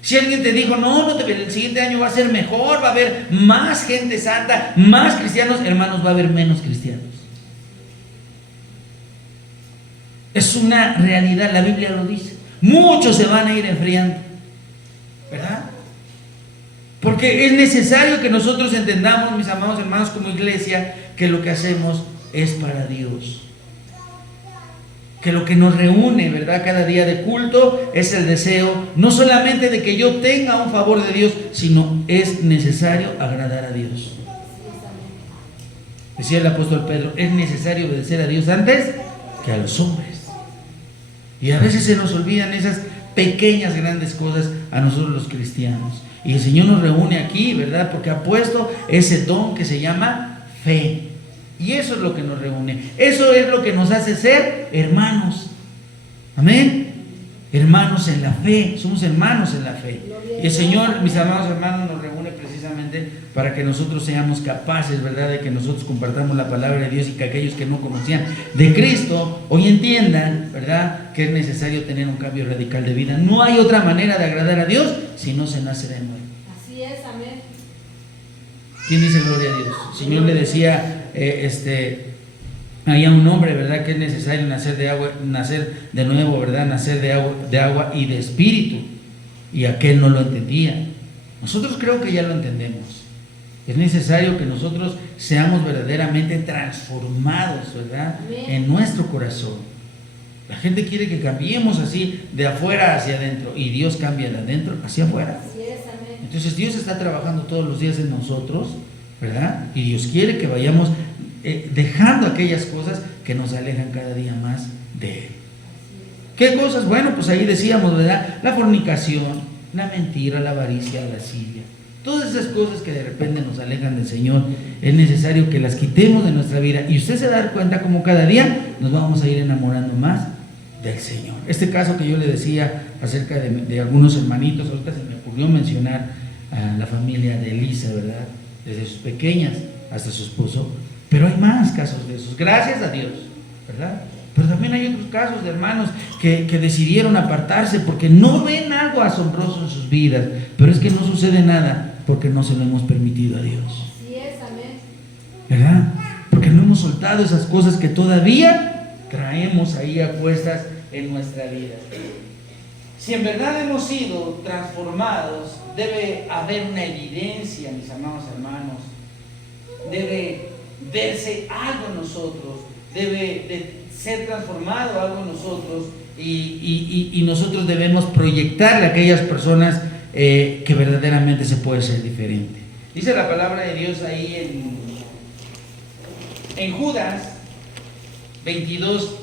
Si alguien te dijo, no, el siguiente año va a ser mejor, va a haber más gente santa, más cristianos, hermanos, va a haber menos cristianos. Es una realidad, la Biblia lo dice. Muchos se van a ir enfriando, ¿verdad? Porque es necesario que nosotros entendamos, mis amados hermanos, como iglesia, que lo que hacemos es para Dios. Que lo que nos reúne, ¿verdad?, cada día de culto es el deseo, no solamente de que yo tenga un favor de Dios, sino es necesario agradar a Dios. Decía el apóstol Pedro, es necesario obedecer a Dios antes que a los hombres. Y a veces se nos olvidan esas pequeñas, grandes cosas a nosotros los cristianos. Y el Señor nos reúne aquí, ¿verdad?, porque ha puesto ese don que se llama fe. Y eso es lo que nos reúne. Eso es lo que nos hace ser hermanos. Amén. Hermanos en la fe. Somos hermanos en la fe. Y el Señor, mis amados hermanos, nos reúne precisamente para que nosotros seamos capaces, ¿verdad?, de que nosotros compartamos la palabra de Dios y que aquellos que no conocían de Cristo hoy entiendan, ¿verdad?, que es necesario tener un cambio radical de vida. No hay otra manera de agradar a Dios si no se nace de nuevo. Así es, amén. ¿Quién dice gloria a Dios? El Señor le decía, había un hombre, ¿verdad?, que es necesario nacer de agua, nacer de nuevo, ¿verdad?, nacer de agua y de espíritu. Y aquel no lo entendía. Nosotros creo que ya lo entendemos. Es necesario que nosotros seamos verdaderamente transformados, ¿verdad?, en nuestro corazón. La gente quiere que cambiemos así de afuera hacia adentro, y Dios cambia de adentro hacia afuera. Así es, amén. Entonces Dios está trabajando todos los días en nosotros, ¿verdad? Y Dios quiere que vayamos dejando aquellas cosas que nos alejan cada día más de Él. ¿Qué cosas? Bueno, pues ahí decíamos, ¿verdad? La fornicación, la mentira, la avaricia, la lascivia. Todas esas cosas que de repente nos alejan del Señor, es necesario que las quitemos de nuestra vida. Y usted se da cuenta como cada día nos vamos a ir enamorando más del Señor. Este caso que yo le decía acerca de algunos hermanitos, ahorita se me ocurrió mencionar a la familia de Elisa, ¿verdad? Desde sus pequeñas hasta su esposo. Pero hay más casos de esos, gracias a Dios, ¿verdad? Pero también hay otros casos de hermanos que decidieron apartarse porque no ven algo asombroso en sus vidas, pero es que no sucede nada porque no se lo hemos permitido a Dios. Así es, amén. ¿Verdad? Porque no hemos soltado esas cosas que todavía traemos ahí apuestas en nuestra vida. Si en verdad hemos sido transformados, debe haber una evidencia, mis amados hermanos. Debe verse algo en nosotros, debe de ser transformado algo en nosotros, y nosotros debemos proyectarle a aquellas personas que verdaderamente se puede ser diferente. Dice la palabra de Dios ahí en Judas 22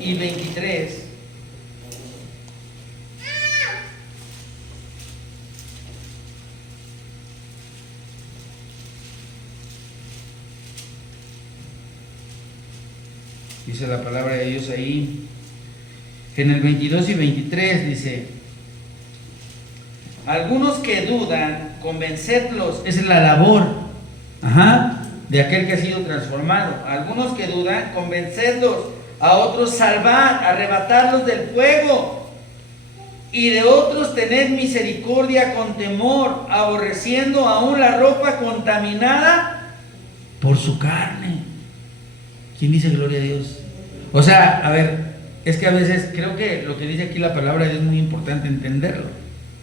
y 23. Dice la palabra de Dios ahí, en el 22 y 23 dice: algunos que dudan, convencedlos. Esa es la labor de aquel que ha sido transformado. Algunos que dudan, convencedlos. A otros salvad, arrebatarlos del fuego. Y de otros tened misericordia con temor, aborreciendo aún la ropa contaminada por su carne. ¿Quién dice gloria a Dios? O sea, a ver, es que a veces creo que lo que dice aquí la palabra de Dios es muy importante entenderlo,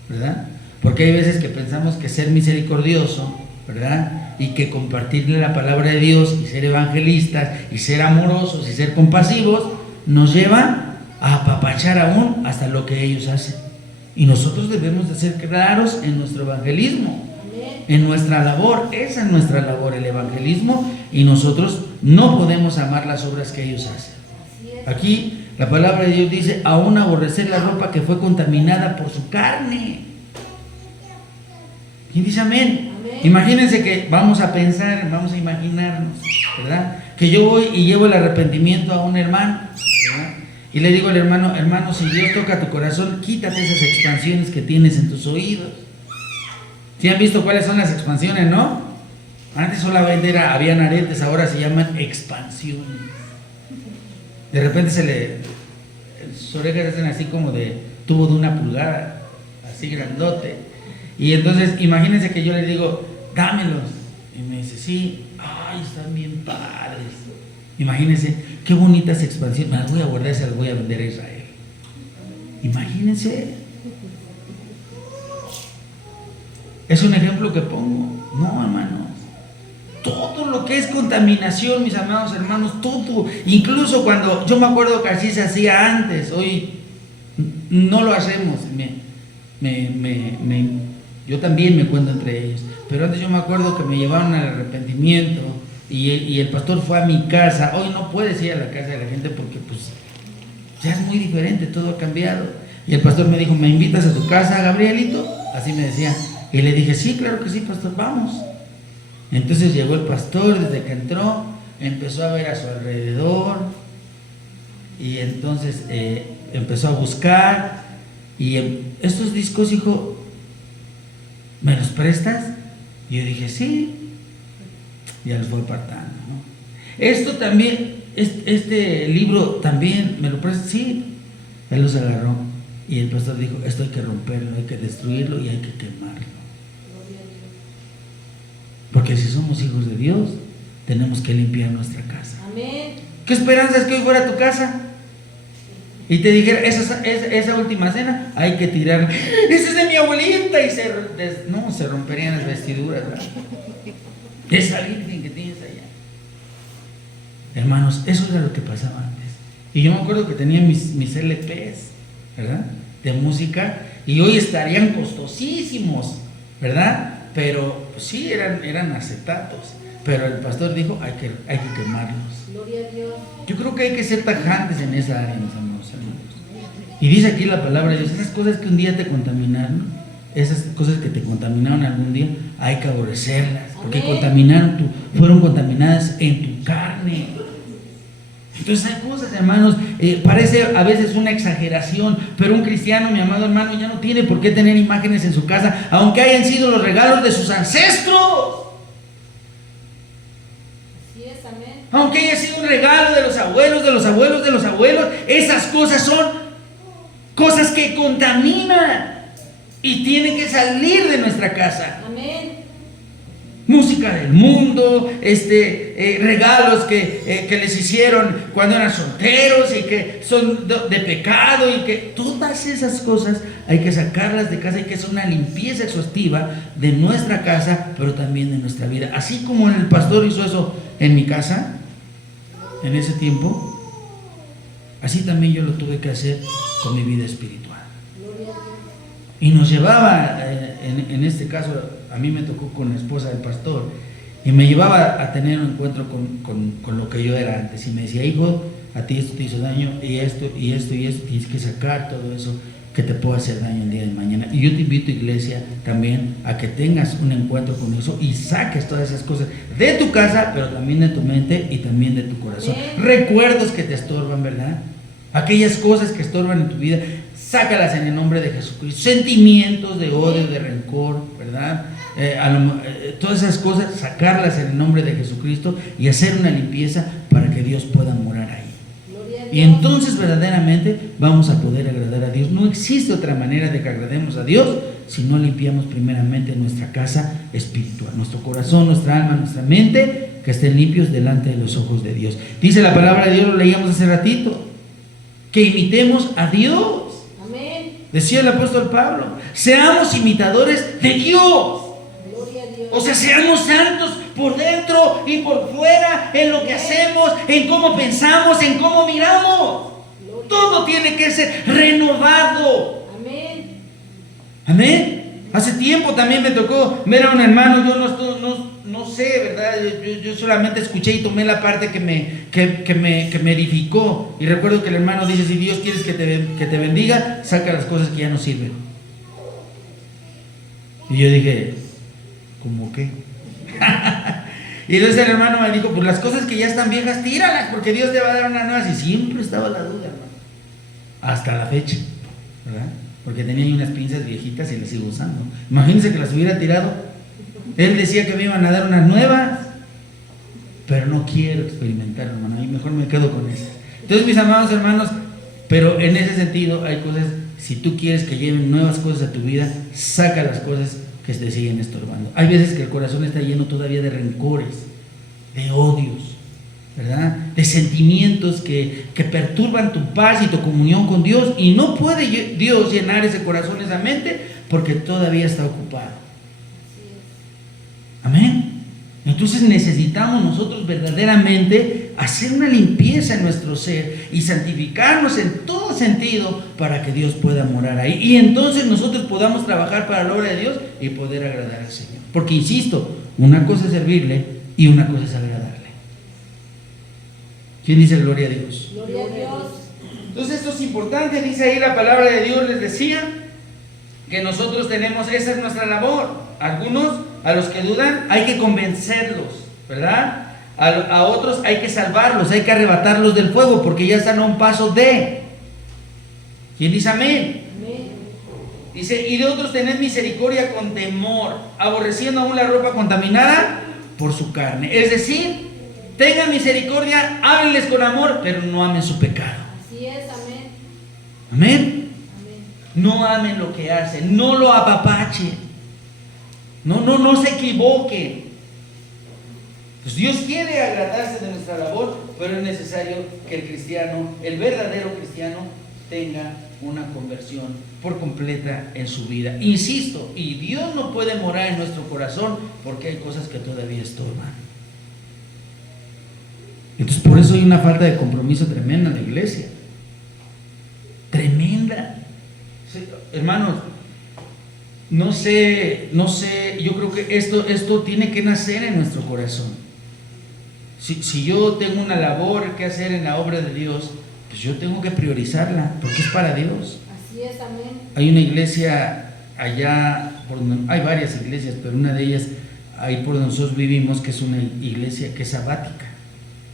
¿verdad? Porque hay veces que pensamos que ser misericordioso, ¿verdad?, y que compartirle la palabra de Dios y ser evangelistas y ser amorosos y ser compasivos nos lleva a apapachar aún hasta lo que ellos hacen. Y nosotros debemos de ser claros en nuestro evangelismo, en nuestra labor. Esa es nuestra labor, el evangelismo, y nosotros no podemos amar las obras que ellos hacen. Aquí la palabra de Dios dice: aún aborrecer la ropa que fue contaminada por su carne. ¿Quién dice amén? Amén. Imagínense que vamos a pensar, vamos a imaginarnos, ¿verdad?, que yo voy y llevo el arrepentimiento a un hermano, ¿verdad?, y le digo al hermano: hermano, si Dios toca tu corazón, quítate esas expansiones que tienes en tus oídos. ¿Sí han visto cuáles son las expansiones, no? Antes solamente habían aretes, ahora se llaman expansiones. De repente sus orejas hacen así como de tubo de 1 pulgada, así grandote. Y entonces imagínense que yo le digo: dámelos. Y me dice: sí. Ay, están bien padres. Imagínense qué bonitas expansiones. Me las voy a guardar y se las voy a vender a Israel. Imagínense. Es un ejemplo que pongo. No, hermanos. Todo lo que es contaminación, mis amados hermanos, todo. Incluso cuando, yo me acuerdo que así se hacía antes, hoy no lo hacemos. Yo también me cuento entre ellos. Pero antes yo me acuerdo que me llevaron al arrepentimiento y el pastor fue a mi casa. Hoy no puedes ir a la casa de la gente porque pues ya es muy diferente, todo ha cambiado. Y el pastor me dijo, ¿me invitas a tu casa, Gabrielito? Así me decía. Y le dije, sí, claro que sí, pastor, vamos. Entonces llegó el pastor, desde que entró, empezó a ver a su alrededor y entonces empezó a buscar y estos discos, hijo, ¿me los prestas? Y yo dije, sí. Ya los fue apartando, ¿no? Esto también, este libro también, ¿me lo prestas? Sí. Él los agarró y el pastor dijo, esto hay que romperlo, hay que destruirlo y hay que quemarlo. Porque si somos hijos de Dios, tenemos que limpiar nuestra casa. Amén. ¿Qué esperanza es que hoy fuera a tu casa y te dijera, esa última cena, hay que tirarla? Esa es de mi abuelita y se romperían las vestiduras, ¿verdad? Esa virgen que tienes allá. Hermanos, eso era lo que pasaba antes. Y yo me acuerdo que tenía mis LPs, ¿verdad? De música, y hoy estarían costosísimos, ¿verdad? Pero pues sí, eran acetatos. Pero el pastor dijo, hay que quemarlos. Gloria a Dios. Yo creo que hay que ser tajantes en esa área, mis amados hermanos. Y dice aquí la palabra de Dios, esas cosas que un día te contaminaron, esas cosas que te contaminaron algún día, hay que aborrecerlas, porque fueron contaminadas en tu carne. Entonces hay cosas, hermanos, parece a veces una exageración, pero un cristiano, mi amado hermano, ya no tiene por qué tener imágenes en su casa, aunque hayan sido los regalos de sus ancestros. Así es, amén. Aunque haya sido un regalo de los abuelos, de los abuelos, de los abuelos, esas cosas son cosas que contaminan y tienen que salir de nuestra casa. Amén. Música del mundo, regalos que les hicieron cuando eran solteros y que son de pecado, y que todas esas cosas hay que sacarlas de casa, hay que hacer una limpieza exhaustiva de nuestra casa, pero también de nuestra vida. Así como el pastor hizo eso en mi casa, en ese tiempo, así también yo lo tuve que hacer con mi vida espiritual. Y nos llevaba, en este caso, a mí me tocó con la esposa del pastor, y me llevaba a tener un encuentro con lo que yo era antes. Y me decía, hijo, a ti esto te hizo daño, y esto, tienes que sacar todo eso que te puede hacer daño el día de mañana. Y yo te invito, iglesia, también a que tengas un encuentro con eso y saques todas esas cosas de tu casa, pero también de tu mente y también de tu corazón. Recuerdos que te estorban, ¿verdad? Aquellas cosas que estorban en tu vida, sácalas en el nombre de Jesucristo. Sentimientos de odio, de rencor, ¿verdad? Todas esas cosas, sacarlas en el nombre de Jesucristo y hacer una limpieza para que Dios pueda morar ahí. Y entonces verdaderamente vamos a poder agradar a Dios. No existe otra manera de que agrademos a Dios si no limpiamos primeramente nuestra casa espiritual, nuestro corazón, nuestra alma, nuestra mente, que estén limpios delante de los ojos de Dios. Dice la palabra de Dios, lo leíamos hace ratito, que imitemos a Dios. Amén. Decía el apóstol Pablo, seamos imitadores de Dios. Gloria a Dios. O sea, seamos santos por dentro y por fuera, en lo que hacemos, en cómo pensamos, en cómo miramos. Todo tiene que ser renovado. Amén. Amén. Hace tiempo también me tocó ver a un hermano, yo no sé, ¿verdad? Yo solamente escuché y tomé la parte que me edificó. Y recuerdo que el hermano dice, si Dios quiere que te bendiga, saca las cosas que ya no sirven. Y yo dije, ¿cómo qué? Y entonces el hermano me dijo, pues las cosas que ya están viejas, tíralas, porque Dios te va a dar una nueva. Y siempre estaba la duda, hermano, hasta la fecha, ¿verdad? Porque tenía ahí unas pinzas viejitas y las sigo usando. Imagínense que las hubiera tirado. Él decía que me iban a dar unas nuevas, pero no quiero experimentar, hermano, y mejor me quedo con esas. Entonces, mis amados hermanos, pero en ese sentido hay cosas, si tú quieres que lleven nuevas cosas a tu vida, saca las cosas que te siguen estorbando. Hay veces que el corazón está lleno todavía de rencores, de odios, ¿verdad? De sentimientos que perturban tu paz y tu comunión con Dios, y no puede Dios llenar ese corazón, esa mente, porque todavía está ocupado. Amén. Entonces necesitamos nosotros verdaderamente hacer una limpieza en nuestro ser y santificarnos en todo sentido para que Dios pueda morar ahí. Y entonces nosotros podamos trabajar para la obra de Dios y poder agradar al Señor. Porque insisto, una cosa es servirle y una cosa es agradarle. ¿Quién dice gloria a Dios? Gloria a Dios. Entonces esto es importante, dice ahí la palabra de Dios, les decía que nosotros tenemos, esa es nuestra labor. Algunos, a los que dudan, hay que convencerlos, ¿verdad? A otros hay que salvarlos, hay que arrebatarlos del fuego, porque ya están a un paso de. ¿Quién dice amén? Amén. Dice, y de otros tened misericordia con temor, aborreciendo aún la ropa contaminada por su carne. Es decir, tengan misericordia, háblenles con amor, pero no amen su pecado. Así es, amén. Amén. Amén. No amen lo que hacen, no lo apapachen. No se equivoquen. Pues Dios quiere agradarse de nuestra labor, pero es necesario que el cristiano, el verdadero cristiano, tenga una conversión por completa en su vida. Insisto, y Dios no puede morar en nuestro corazón porque hay cosas que todavía estorban. Entonces por eso hay una falta de compromiso tremenda en la iglesia. Tremenda. Sí, hermanos, no sé, yo creo que esto tiene que nacer en nuestro corazón. Si yo tengo una labor que hacer en la obra de Dios, pues yo tengo que priorizarla, porque es para Dios. Así es, amén. Hay una iglesia allá, hay varias iglesias, pero una de ellas, ahí por donde nosotros vivimos, que es una iglesia que es sabática.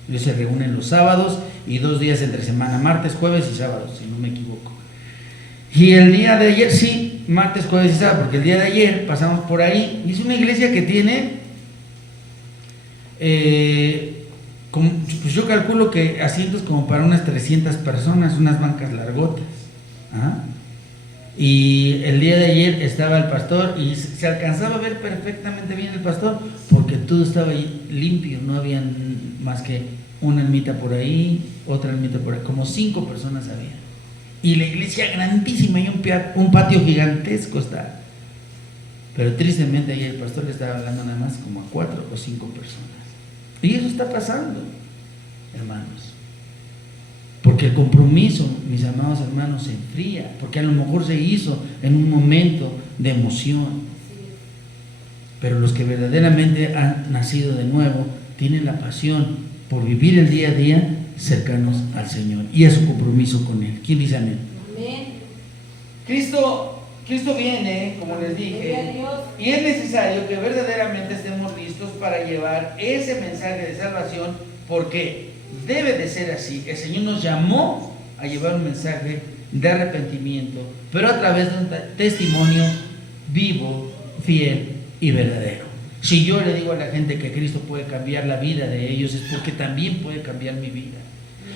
Ellos se reúnen los sábados y 2 días entre semana, martes, jueves y sábados, si no me equivoco. Y el día de ayer, sí, martes, jueves y sábado, porque el día de ayer pasamos por ahí, y es una iglesia que tiene, pues yo calculo que asientos como para unas 300 personas, unas bancas largotas. ¿Ah? Y el día de ayer estaba el pastor y se alcanzaba a ver perfectamente bien el pastor, porque todo estaba limpio, no había más que una almita por ahí, otra almita por ahí, como 5 personas había. Y la iglesia grandísima, y un patio gigantesco está. Pero tristemente ayer el pastor le estaba hablando nada más como a 4 o 5 personas. Y eso está pasando, hermanos. Porque el compromiso, mis amados hermanos, se enfría. Porque a lo mejor se hizo en un momento de emoción. Pero los que verdaderamente han nacido de nuevo tienen la pasión por vivir el día a día cercanos al Señor y a su compromiso con Él. ¿Quién dice amén? Amén. Cristo viene, como les dije, Gloria a Dios. y es necesario que verdaderamente estemos listos para llevar ese mensaje de salvación, porque debe de ser así. El Señor nos llamó a llevar un mensaje de arrepentimiento, pero a través de un testimonio vivo, fiel y verdadero. Si yo le digo a la gente que Cristo puede cambiar la vida de ellos, es porque también puede cambiar mi vida.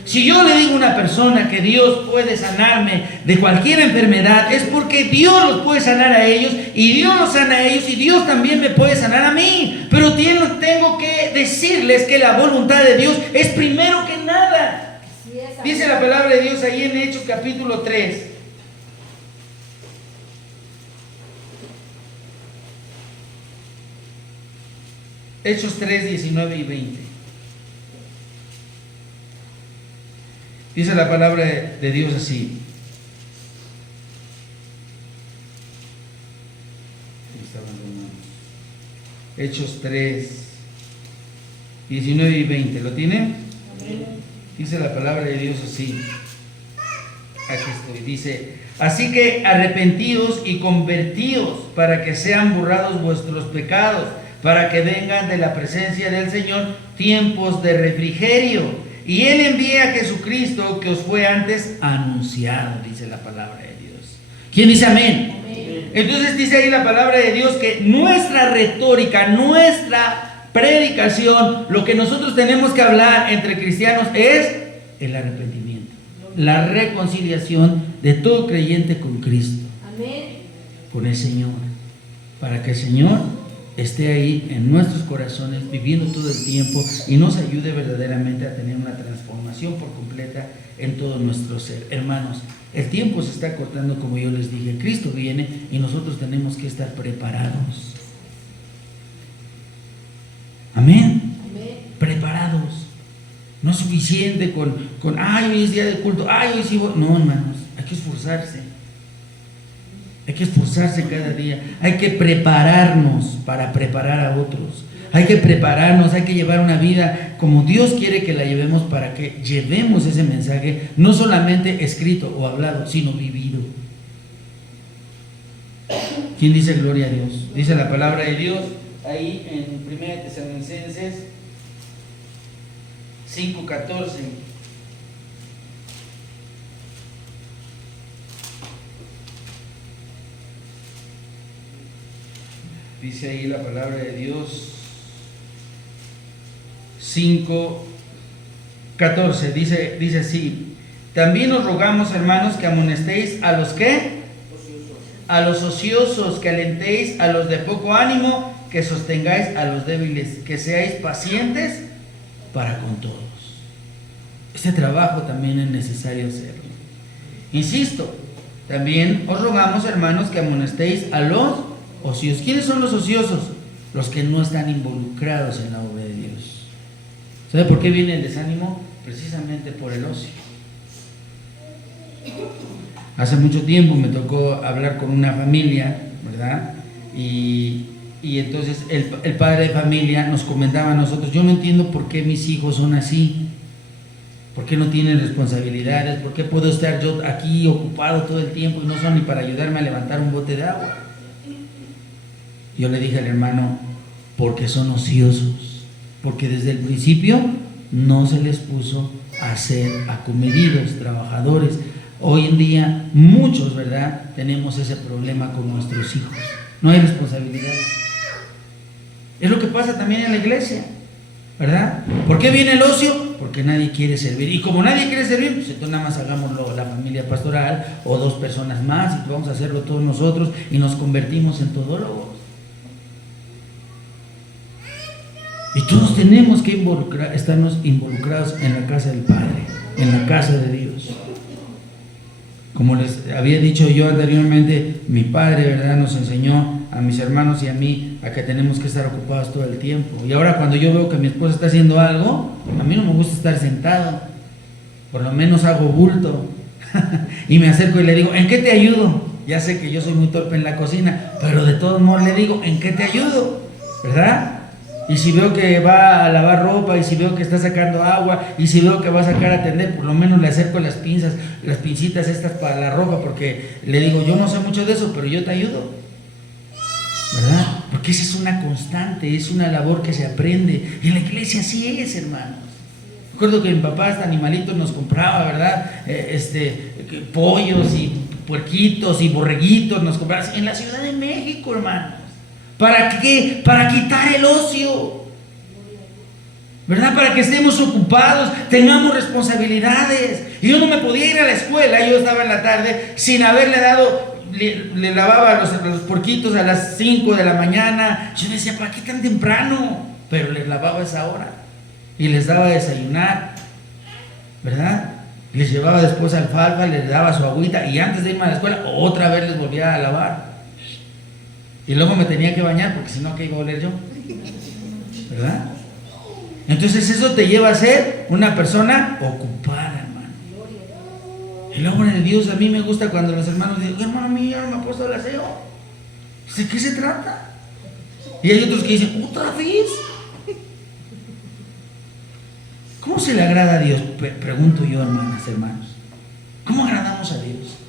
Si yo le digo a una persona que Dios puede sanarme de cualquier enfermedad, es porque Dios los puede sanar a ellos, y Dios los sana a ellos, y Dios también me puede sanar a mí. Pero tengo que decirles que la voluntad de Dios es primero que nada. Así es, amén. Dice la palabra de Dios ahí en Hechos capítulo 3. Hechos 3, 19 y 20. Dice la palabra de Dios así. Hechos 3, 19 y 20. ¿Lo tienen? Amén. Dice la palabra de Dios así. Aquí estoy. Dice: así que arrepentíos y convertíos para que sean borrados vuestros pecados, para que vengan de la presencia del Señor tiempos de refrigerio. Y Él envía a Jesucristo, que os fue antes anunciado, dice la palabra de Dios. ¿Quién dice amén? Amén. Entonces dice ahí la palabra de Dios que nuestra retórica, nuestra predicación, lo que nosotros tenemos que hablar entre cristianos es el arrepentimiento, la reconciliación de todo creyente con Cristo, Amén. con el Señor, para que el Señor esté ahí en nuestros corazones, viviendo todo el tiempo, y nos ayude verdaderamente a tener una transformación por completa en todo nuestro ser. Hermanos, el tiempo se está cortando, como yo les dije. Cristo viene y nosotros tenemos que estar preparados. No es suficiente con ay, hoy es día de culto, ay, hoy sí voy. No, hermanos, hay que esforzarse. Hay que esforzarse cada día. Hay que prepararnos para preparar a otros. Hay que prepararnos, hay que llevar una vida como Dios quiere que la llevemos para que llevemos ese mensaje, no solamente escrito o hablado, sino vivido. ¿Quién dice gloria a Dios? Dice la palabra de Dios ahí en 1 Tesalonicenses 5:14. Dice ahí la palabra de Dios 5:14, dice así: también os rogamos, hermanos, que amonestéis a los que, a los ociosos, que alentéis a los de poco ánimo, que sostengáis a los débiles, que seáis pacientes para con todos. Este trabajo también es necesario hacerlo. Insisto, también os rogamos, hermanos, que amonestéis a los ociosos. ¿Quiénes son los ociosos? Los que no están involucrados en la obra de Dios. ¿Sabe por qué viene el desánimo? Precisamente por el ocio. Hace mucho tiempo me tocó hablar con una familia, ¿verdad? Y entonces el padre de familia nos comentaba a nosotros: yo no entiendo por qué mis hijos son así, por qué no tienen responsabilidades, por qué puedo estar yo aquí ocupado todo el tiempo y no son ni para ayudarme a levantar un bote de agua. Yo le dije al hermano: porque son ociosos, porque desde el principio no se les puso a ser acomedidos, trabajadores. Hoy en día muchos, ¿verdad?, tenemos ese problema con nuestros hijos. No hay responsabilidad. Es lo que pasa también en la iglesia, ¿verdad? ¿Por qué viene el ocio? Porque nadie quiere servir. Y como nadie quiere servir, pues entonces nada más hagámoslo la familia pastoral o 2 personas más, y vamos a hacerlo todos nosotros y nos convertimos en todólogos. Y todos tenemos que estarnos involucrados en la casa del Padre, en la casa de Dios. Como les había dicho yo anteriormente, mi padre, ¿verdad?, nos enseñó a mis hermanos y a mí a que tenemos que estar ocupados todo el tiempo. Y ahora cuando yo veo que mi esposa está haciendo algo, a mí no me gusta estar sentado. Por lo menos hago bulto. Y me acerco y le digo: ¿en qué te ayudo? Ya sé que yo soy muy torpe en la cocina, pero de todos modos le digo: ¿en qué te ayudo? ¿Verdad? Y si veo que va a lavar ropa, y si veo que está sacando agua, y si veo que va a sacar a atender, por lo menos le acerco las pinzas, las pincitas estas para la ropa, porque le digo: yo no sé mucho de eso, pero yo te ayudo, ¿verdad? Porque esa es una constante, es una labor que se aprende. Y en la iglesia así es, hermanos. Recuerdo que mi papá hasta animalitos nos compraba, ¿verdad? Pollos y puerquitos y borreguitos nos compraba en la Ciudad de México, hermanos. ¿Para qué? Para quitar el ocio, ¿verdad? Para que estemos ocupados, tengamos responsabilidades. Y yo no me podía ir a la escuela, yo estaba en la tarde sin haberle dado, le lavaba los puerquitos a las 5 de la mañana. Yo decía: ¿para qué tan temprano? Pero les lavaba a esa hora y les daba a desayunar, ¿verdad? Les llevaba después alfalfa, les daba su agüita, y antes de irme a la escuela otra vez les volvía a lavar. Y luego me tenía que bañar, porque si no, ¿qué iba a oler yo? ¿Verdad? Entonces eso te lleva a ser una persona ocupada, hermano. Y luego en el Dios, a mí me gusta cuando los hermanos dicen: hermano mío, no me ha puesto el aseo. ¿De qué se trata? Y hay otros que dicen: ¿otra vez? ¿Cómo se le agrada a Dios? Pregunto yo, hermanos. ¿Cómo agradamos a Dios?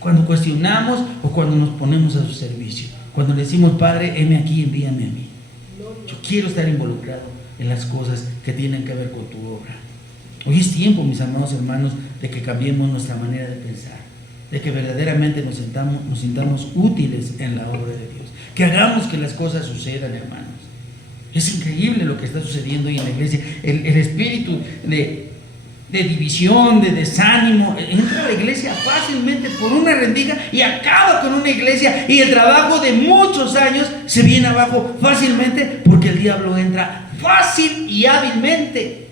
Cuando cuestionamos o cuando nos ponemos a su servicio. Cuando le decimos: Padre, heme aquí, envíame a mí. Yo quiero estar involucrado en las cosas que tienen que ver con tu obra. Hoy es tiempo, mis amados hermanos, de que cambiemos nuestra manera de pensar, de que verdaderamente nos sintamos útiles en la obra de Dios, que hagamos que las cosas sucedan, hermanos. Es increíble lo que está sucediendo hoy en la iglesia. El espíritu de división, de desánimo, entra a la iglesia fácilmente por una rendija y acaba con una iglesia, y el trabajo de muchos años se viene abajo fácilmente porque el diablo entra fácil y hábilmente.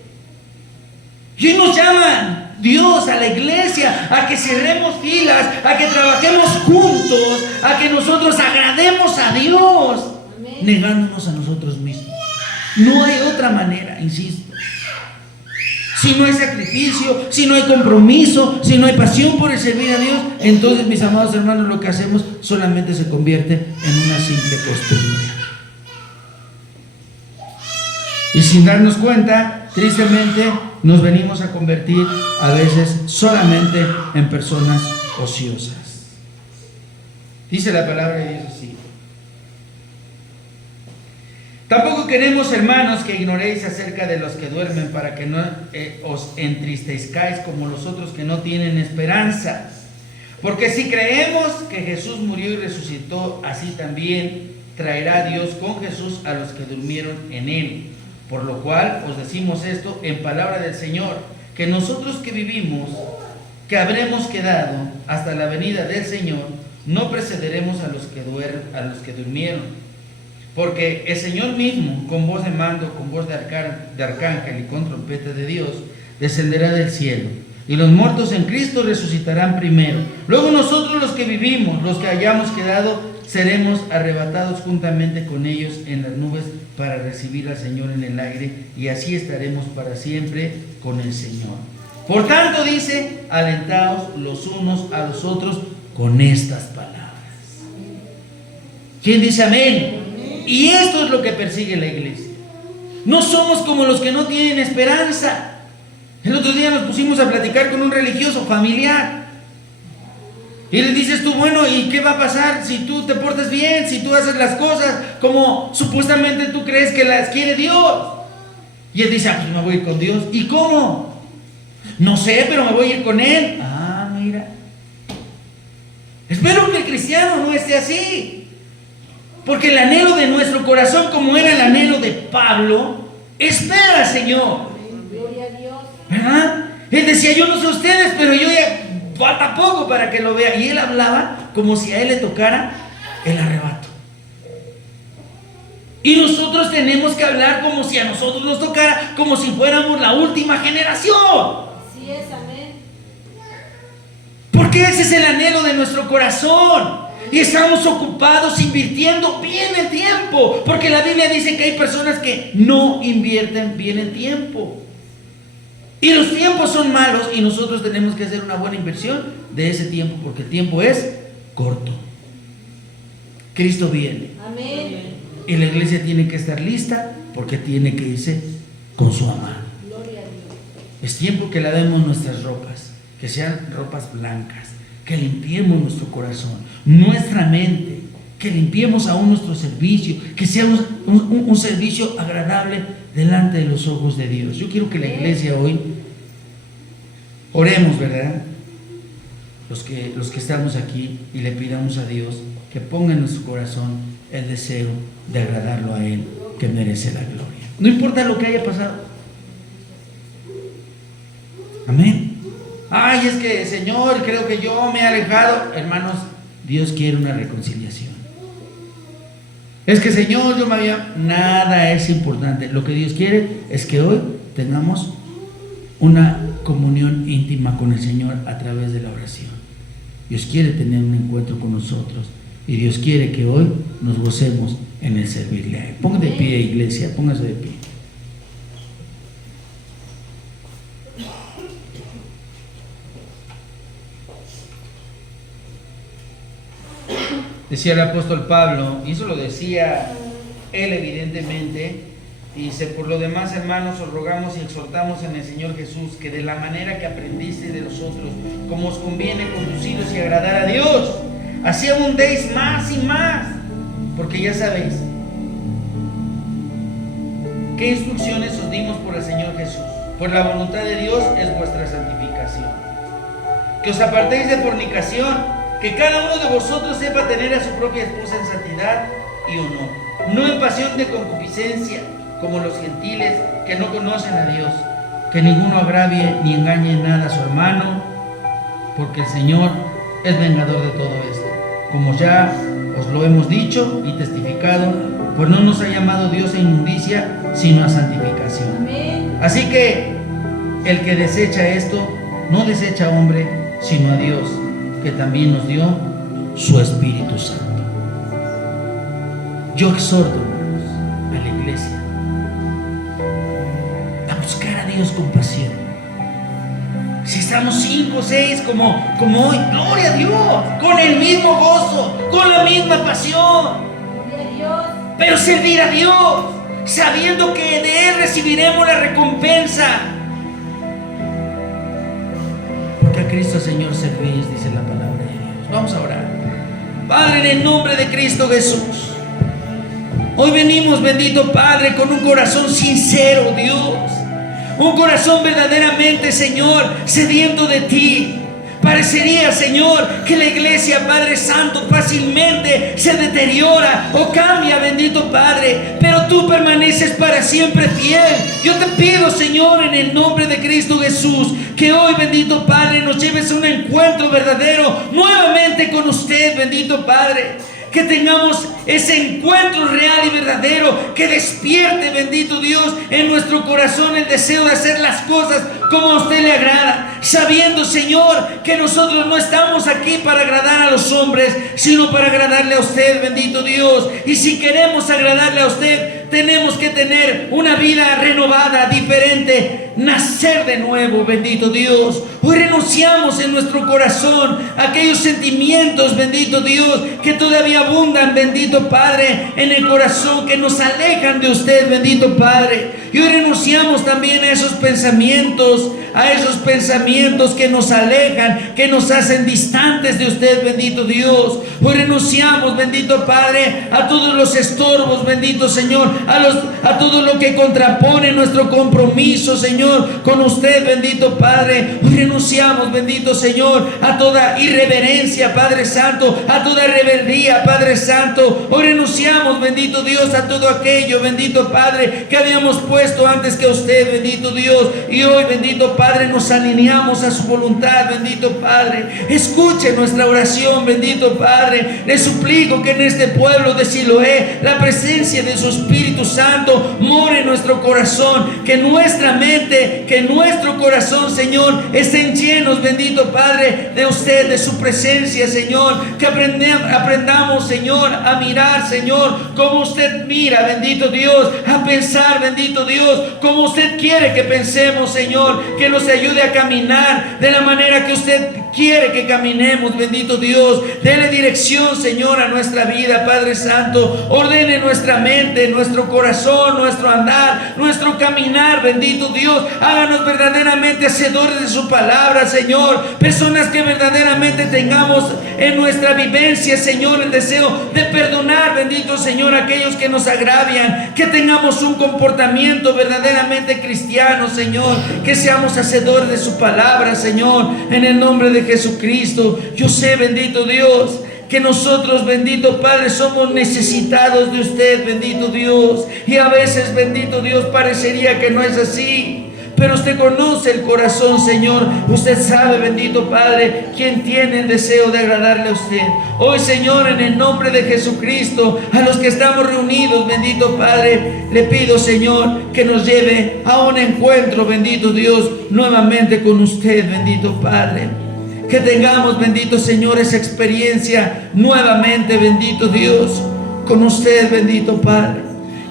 Y hoy nos llaman Dios a la iglesia a que cerremos filas, a que trabajemos juntos, a que nosotros agrademos a Dios, negándonos a nosotros mismos. No hay otra manera, insisto. Si no hay sacrificio, si no hay compromiso, si no hay pasión por el servir a Dios, entonces, mis amados hermanos, lo que hacemos solamente se convierte en una simple costumbre. Y sin darnos cuenta, tristemente, nos venimos a convertir a veces solamente en personas ociosas. Dice la palabra de Dios así: tampoco queremos, hermanos, que ignoréis acerca de los que duermen, para que no os entristezcáis como los otros que no tienen esperanza. Porque si creemos que Jesús murió y resucitó, así también traerá Dios con Jesús a los que durmieron en él. Por lo cual os decimos esto en palabra del Señor, que nosotros que vivimos, que habremos quedado hasta la venida del Señor, no precederemos a los que durmieron. Porque el Señor mismo, con voz de mando, con voz de arcángel y con trompeta de Dios, descenderá del cielo. Y los muertos en Cristo resucitarán primero. Luego nosotros, los que vivimos, los que hayamos quedado, seremos arrebatados juntamente con ellos en las nubes para recibir al Señor en el aire, y así estaremos para siempre con el Señor. Por tanto, dice, alentaos los unos a los otros con estas palabras. ¿Quién dice amén? Y esto es lo que persigue la iglesia. No somos como los que no tienen esperanza. El otro día nos pusimos a platicar con un religioso familiar. Y le dices tú, bueno, ¿y qué va a pasar si tú te portas bien? Si tú haces las cosas como supuestamente tú crees que las quiere Dios. Y él dice, pues me voy a ir con Dios. ¿Y cómo? No sé, pero me voy a ir con Él. Ah, mira. Espero que el cristiano no esté así. Porque el anhelo de nuestro corazón, como era el anhelo de Pablo, espera, Señor. Gloria a Dios. ¿Verdad? Él decía, yo no sé ustedes, pero yo ya falta poco para que lo vea. Y él hablaba como si a él le tocara el arrebato. Y nosotros tenemos que hablar como si a nosotros nos tocara, como si fuéramos la última generación. Así es, amén. Porque ese es el anhelo de nuestro corazón. Y estamos ocupados invirtiendo bien el tiempo. Porque la Biblia dice que hay personas que no invierten bien el tiempo. Y los tiempos son malos y nosotros tenemos que hacer una buena inversión de ese tiempo, porque el tiempo es corto. Cristo viene. Amén. Y la iglesia tiene que estar lista porque tiene que irse con su amado. Gloria a Dios. Es tiempo que lavemos nuestras ropas, que sean ropas blancas, que limpiemos nuestro corazón, nuestra mente, que limpiemos aún nuestro servicio, que sea un servicio agradable delante de los ojos de Dios. Yo quiero que la iglesia hoy oremos, ¿verdad? Los que estamos aquí, y le pidamos a Dios que ponga en nuestro corazón el deseo de agradarlo a Él, que merece la gloria. No importa lo que haya pasado. Amén. Ay, es que, Señor, creo que yo me he alejado. Hermanos, Dios quiere una reconciliación. Es que, Señor, yo me había... Nada es importante. Lo que Dios quiere es que hoy tengamos una comunión íntima con el Señor a través de la oración. Dios quiere tener un encuentro con nosotros, y Dios quiere que hoy nos gocemos en el servirle a Él. Póngase de pie, iglesia, póngase de pie. Decía el apóstol Pablo, y eso lo decía él evidentemente, dice: por lo demás, hermanos, os rogamos y exhortamos en el Señor Jesús, que de la manera que aprendiste de nosotros, como os conviene conduciros y agradar a Dios, así abundéis más y más, porque ya sabéis qué instrucciones os dimos por el Señor Jesús. Pues la voluntad de Dios es vuestra santificación, que os apartéis de fornicación, que cada uno de vosotros sepa tener a su propia esposa en santidad y honor, no en pasión de concupiscencia, como los gentiles que no conocen a Dios, que ninguno agravie ni engañe en nada a su hermano, porque el Señor es vengador de todo esto, como ya os lo hemos dicho y testificado, pues no nos ha llamado Dios a inmundicia, sino a santificación. Amén. Así que el que desecha esto, no desecha a hombre, sino a Dios, que también nos dio su Espíritu Santo. Yo exhorto, hermanos, a la iglesia a buscar a Dios con pasión, Si estamos 5 o 6 como hoy, gloria a Dios, con el mismo gozo, con la misma pasión. Gloria a Dios. Pero servir a Dios, sabiendo que de Él recibiremos la recompensa. Porque a Cristo Señor servís, dice la palabra de Dios. Vamos a orar. Padre, en el nombre de Cristo Jesús, hoy venimos, bendito Padre, con un corazón sincero, Dios. Un corazón verdaderamente, Señor, sediento de ti. Parecería, Señor, que la iglesia, Padre Santo, fácilmente se deteriora o cambia, bendito Padre, pero tú permaneces para siempre fiel. Yo te pido, Señor, en el nombre de Cristo Jesús, que hoy, bendito Padre, nos lleves a un encuentro verdadero nuevamente con usted, bendito Padre. Que tengamos ese encuentro real y verdadero, que despierte, bendito Dios, en nuestro corazón el deseo de hacer las cosas como a usted le agrada, sabiendo, Señor, que nosotros no estamos aquí para agradar a los hombres, sino para agradarle a usted, bendito Dios. Y si queremos agradarle a usted, tenemos que tener una vida renovada, diferente, nacer de nuevo, bendito Dios. Hoy renunciamos en nuestro corazón a aquellos sentimientos, bendito Dios, que todavía abundan, bendito Padre, en el corazón, que nos alejan de usted, bendito Padre. Y hoy renunciamos también a esos pensamientos que nos alejan, que nos hacen distantes de usted, bendito Dios. Hoy renunciamos, bendito Padre, a todos los estorbos, bendito Señor, a todo lo que contrapone nuestro compromiso, Señor, con usted, bendito Padre. Hoy renunciamos, bendito Señor, a toda irreverencia, Padre Santo, a toda rebeldía, Padre Santo. Hoy renunciamos, bendito Dios, a todo aquello, bendito Padre, que habíamos puesto antes que usted, bendito Dios. Y hoy, bendito Padre, nos alineamos a su voluntad, bendito Padre. Escuche nuestra oración, bendito Padre. Le suplico que en este pueblo de Siloé la presencia de su Espíritu Santo more en nuestro corazón, que nuestra mente, que nuestro corazón, Señor, estén llenos, bendito Padre, de usted, de su presencia, Señor. Que aprendamos, Señor, a mirar, Señor, como usted mira, bendito Dios, a pensar, bendito Dios, como usted quiere que pensemos, Señor. Que nos ayude a caminar de la manera que usted quiere que caminemos, bendito Dios. Dele dirección, Señor, a nuestra vida, Padre Santo. Ordene nuestra mente, nuestro corazón, nuestro andar, nuestro caminar, bendito Dios. Háganos verdaderamente hacedores de su palabra, Señor. Personas que verdaderamente tengamos en nuestra vivencia, Señor, el deseo de perdonar, bendito Señor, a aquellos que nos agravian. Que tengamos un comportamiento verdaderamente cristiano, Señor. Que seamos hacedores de su palabra, Señor, en el nombre de Jesucristo. Yo sé, bendito Dios, que nosotros, bendito Padre, somos necesitados de usted, bendito Dios. Y a veces, bendito Dios, parecería que no es así. Pero usted conoce el corazón, Señor. Usted sabe, bendito Padre, quién tiene el deseo de agradarle a usted. Hoy, Señor, en el nombre de Jesucristo, a los que estamos reunidos, bendito Padre, le pido, Señor, que nos lleve a un encuentro, bendito Dios, nuevamente con usted, bendito Padre. Que tengamos, bendito Señor, esa experiencia nuevamente, bendito Dios, con usted, bendito Padre.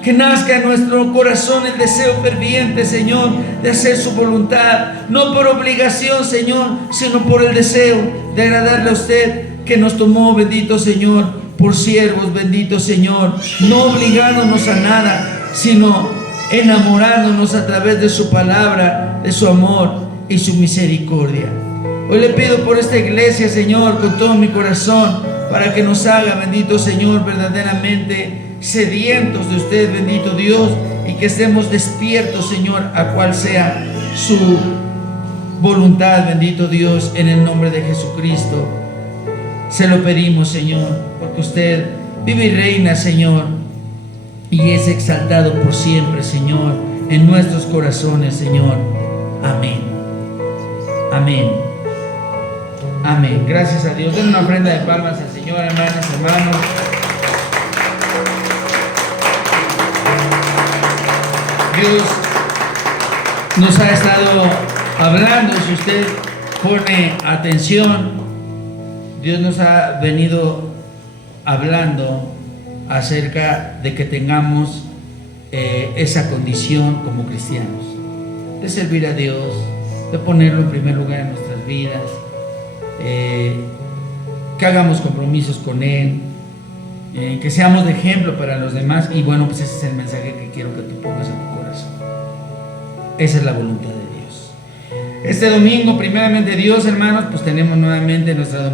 Que nazca en nuestro corazón el deseo ferviente, Señor, de hacer su voluntad. No por obligación, Señor, sino por el deseo de agradarle a usted, que nos tomó, bendito Señor, por siervos, bendito Señor. No obligándonos a nada, sino enamorándonos a través de su palabra, de su amor y su misericordia. Hoy le pido por esta iglesia, Señor, con todo mi corazón, para que nos haga, bendito Señor, verdaderamente sedientos de usted, bendito Dios, y que estemos despiertos, Señor, a cual sea su voluntad, bendito Dios, en el nombre de Jesucristo. Se lo pedimos, Señor, porque usted vive y reina, Señor, y es exaltado por siempre, Señor, en nuestros corazones, Señor. Amén. Amén. Amén. Gracias a Dios. Den una ofrenda de palmas al Señor, hermanas, hermanos. Dios nos ha estado hablando. Si usted pone atención, Dios nos ha venido hablando acerca de que tengamos esa condición como cristianos, de servir a Dios, de ponerlo en primer lugar en nuestras vidas, que hagamos compromisos con Él, que seamos de ejemplo para los demás. Y bueno, pues ese es el mensaje que quiero que tú pongas en tu corazón. Esa es la voluntad de Dios. Este domingo, primeramente Dios, hermanos, pues tenemos nuevamente nuestra domingo